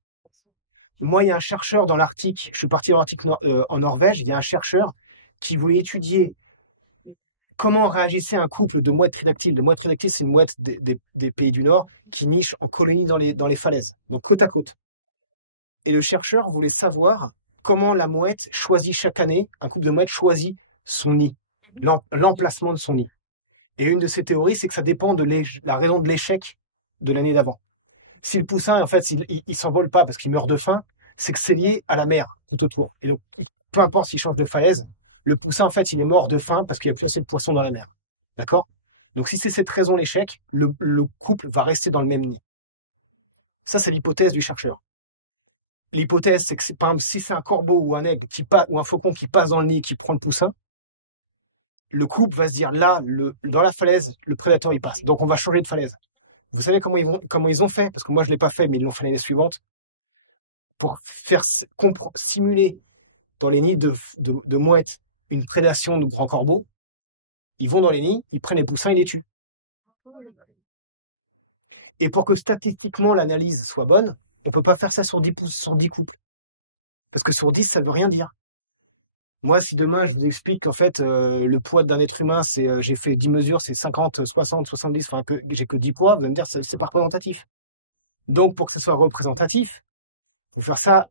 Moi, il y a un chercheur dans l'Arctique, je suis parti dans l'Arctique en Norvège, il y a un chercheur qui voulait étudier comment réagissait un couple de mouettes tridactyles. De mouettes tridactyles, c'est une mouette des pays du Nord qui niche en colonie dans les falaises, donc côte à côte. Et le chercheur voulait savoir comment la mouette choisit chaque année, un couple de mouettes choisit son nid, l'emplacement de son nid. Et une de ses théories, c'est que ça dépend de la raison de l'échec de l'année d'avant. Si le poussin, en fait, il s'envole pas parce qu'il meurt de faim, c'est que c'est lié à la mer tout autour. Et donc, peu importe s'il change de falaise, le poussin, en fait, il est mort de faim parce qu'il y a plus assez de poissons dans la mer. D'accord? Donc, si c'est cette raison l'échec, le couple va rester dans le même nid. Ça, c'est l'hypothèse du chercheur. L'hypothèse, c'est que par exemple, si c'est un corbeau ou un aigle ou un faucon qui passe dans le nid, qui prend le poussin, le couple va se dire là, dans la falaise, le prédateur il passe. Donc, on va changer de falaise. Vous savez comment ils ont fait? Parce que moi, je l'ai pas fait, mais ils l'ont fait l'année suivante. Pour faire simuler dans les nids de mouettes une prédation de grands corbeaux, ils vont dans les nids, ils prennent les poussins, ils les tuent. Et pour que statistiquement l'analyse soit bonne, on peut pas faire ça sur 10 couples. Parce que sur 10, ça veut rien dire. Moi, si demain, je vous explique qu'en fait, le poids d'un être humain, j'ai fait 10 mesures, c'est 50, 60, 70, enfin, j'ai que 10 poids, vous allez me dire, c'est pas représentatif. Donc, pour que ce soit représentatif, il faut faire ça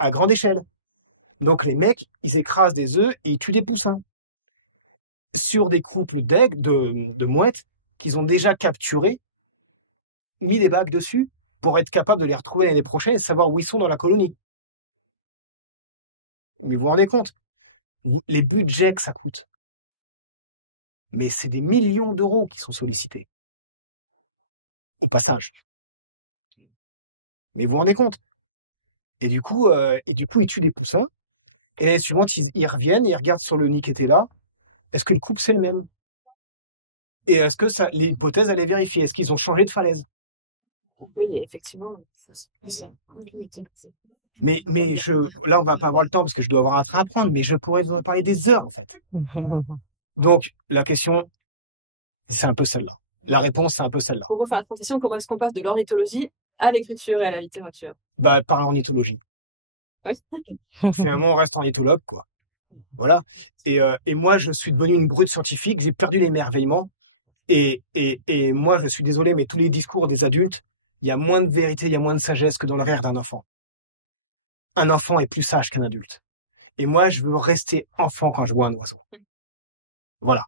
à grande échelle. Donc, les mecs, ils écrasent des œufs et ils tuent des poussins. Sur des couples d'aigles, de mouettes, qu'ils ont déjà capturés, mis des bagues dessus, pour être capable de les retrouver l'année prochaine et savoir où ils sont dans la colonie. Mais vous vous rendez compte, les budgets que ça coûte. Mais c'est des millions d'euros qui sont sollicités. Au passage. Mais vous vous rendez compte. Et du coup, ils tuent des poussins. Et l'année suivante, ils reviennent et ils regardent sur le nid qui était là. Est-ce que le couple, c'est le même? Et est-ce que l'hypothèse, elle est vérifiée? Est-ce qu'ils ont changé de falaise? Oui, effectivement. Mais là, on va pas avoir le temps parce que je dois avoir un train à prendre, mais je pourrais vous en parler des heures, en fait. Donc, la question, c'est un peu celle-là. La réponse, c'est un peu celle-là. Pour refaire la transition, comment est-ce qu'on passe de l'ornithologie à l'écriture et à la littérature? Par l'ornithologie. Finalement, on reste en éthologue, quoi. Voilà. Et moi, je suis devenu une brute scientifique, j'ai perdu l'émerveillement. Et moi, je suis désolé, mais tous les discours des adultes, il y a moins de vérité, il y a moins de sagesse que dans le rire d'un enfant. Un enfant est plus sage qu'un adulte. Et moi, je veux rester enfant quand je vois un oiseau. Voilà.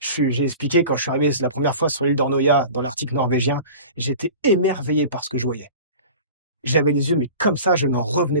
J'ai expliqué quand je suis arrivé la première fois sur l'île d'Ornoya, dans l'Arctique norvégien, j'étais émerveillé par ce que je voyais. J'avais les yeux, mais comme ça, je n'en revenais pas.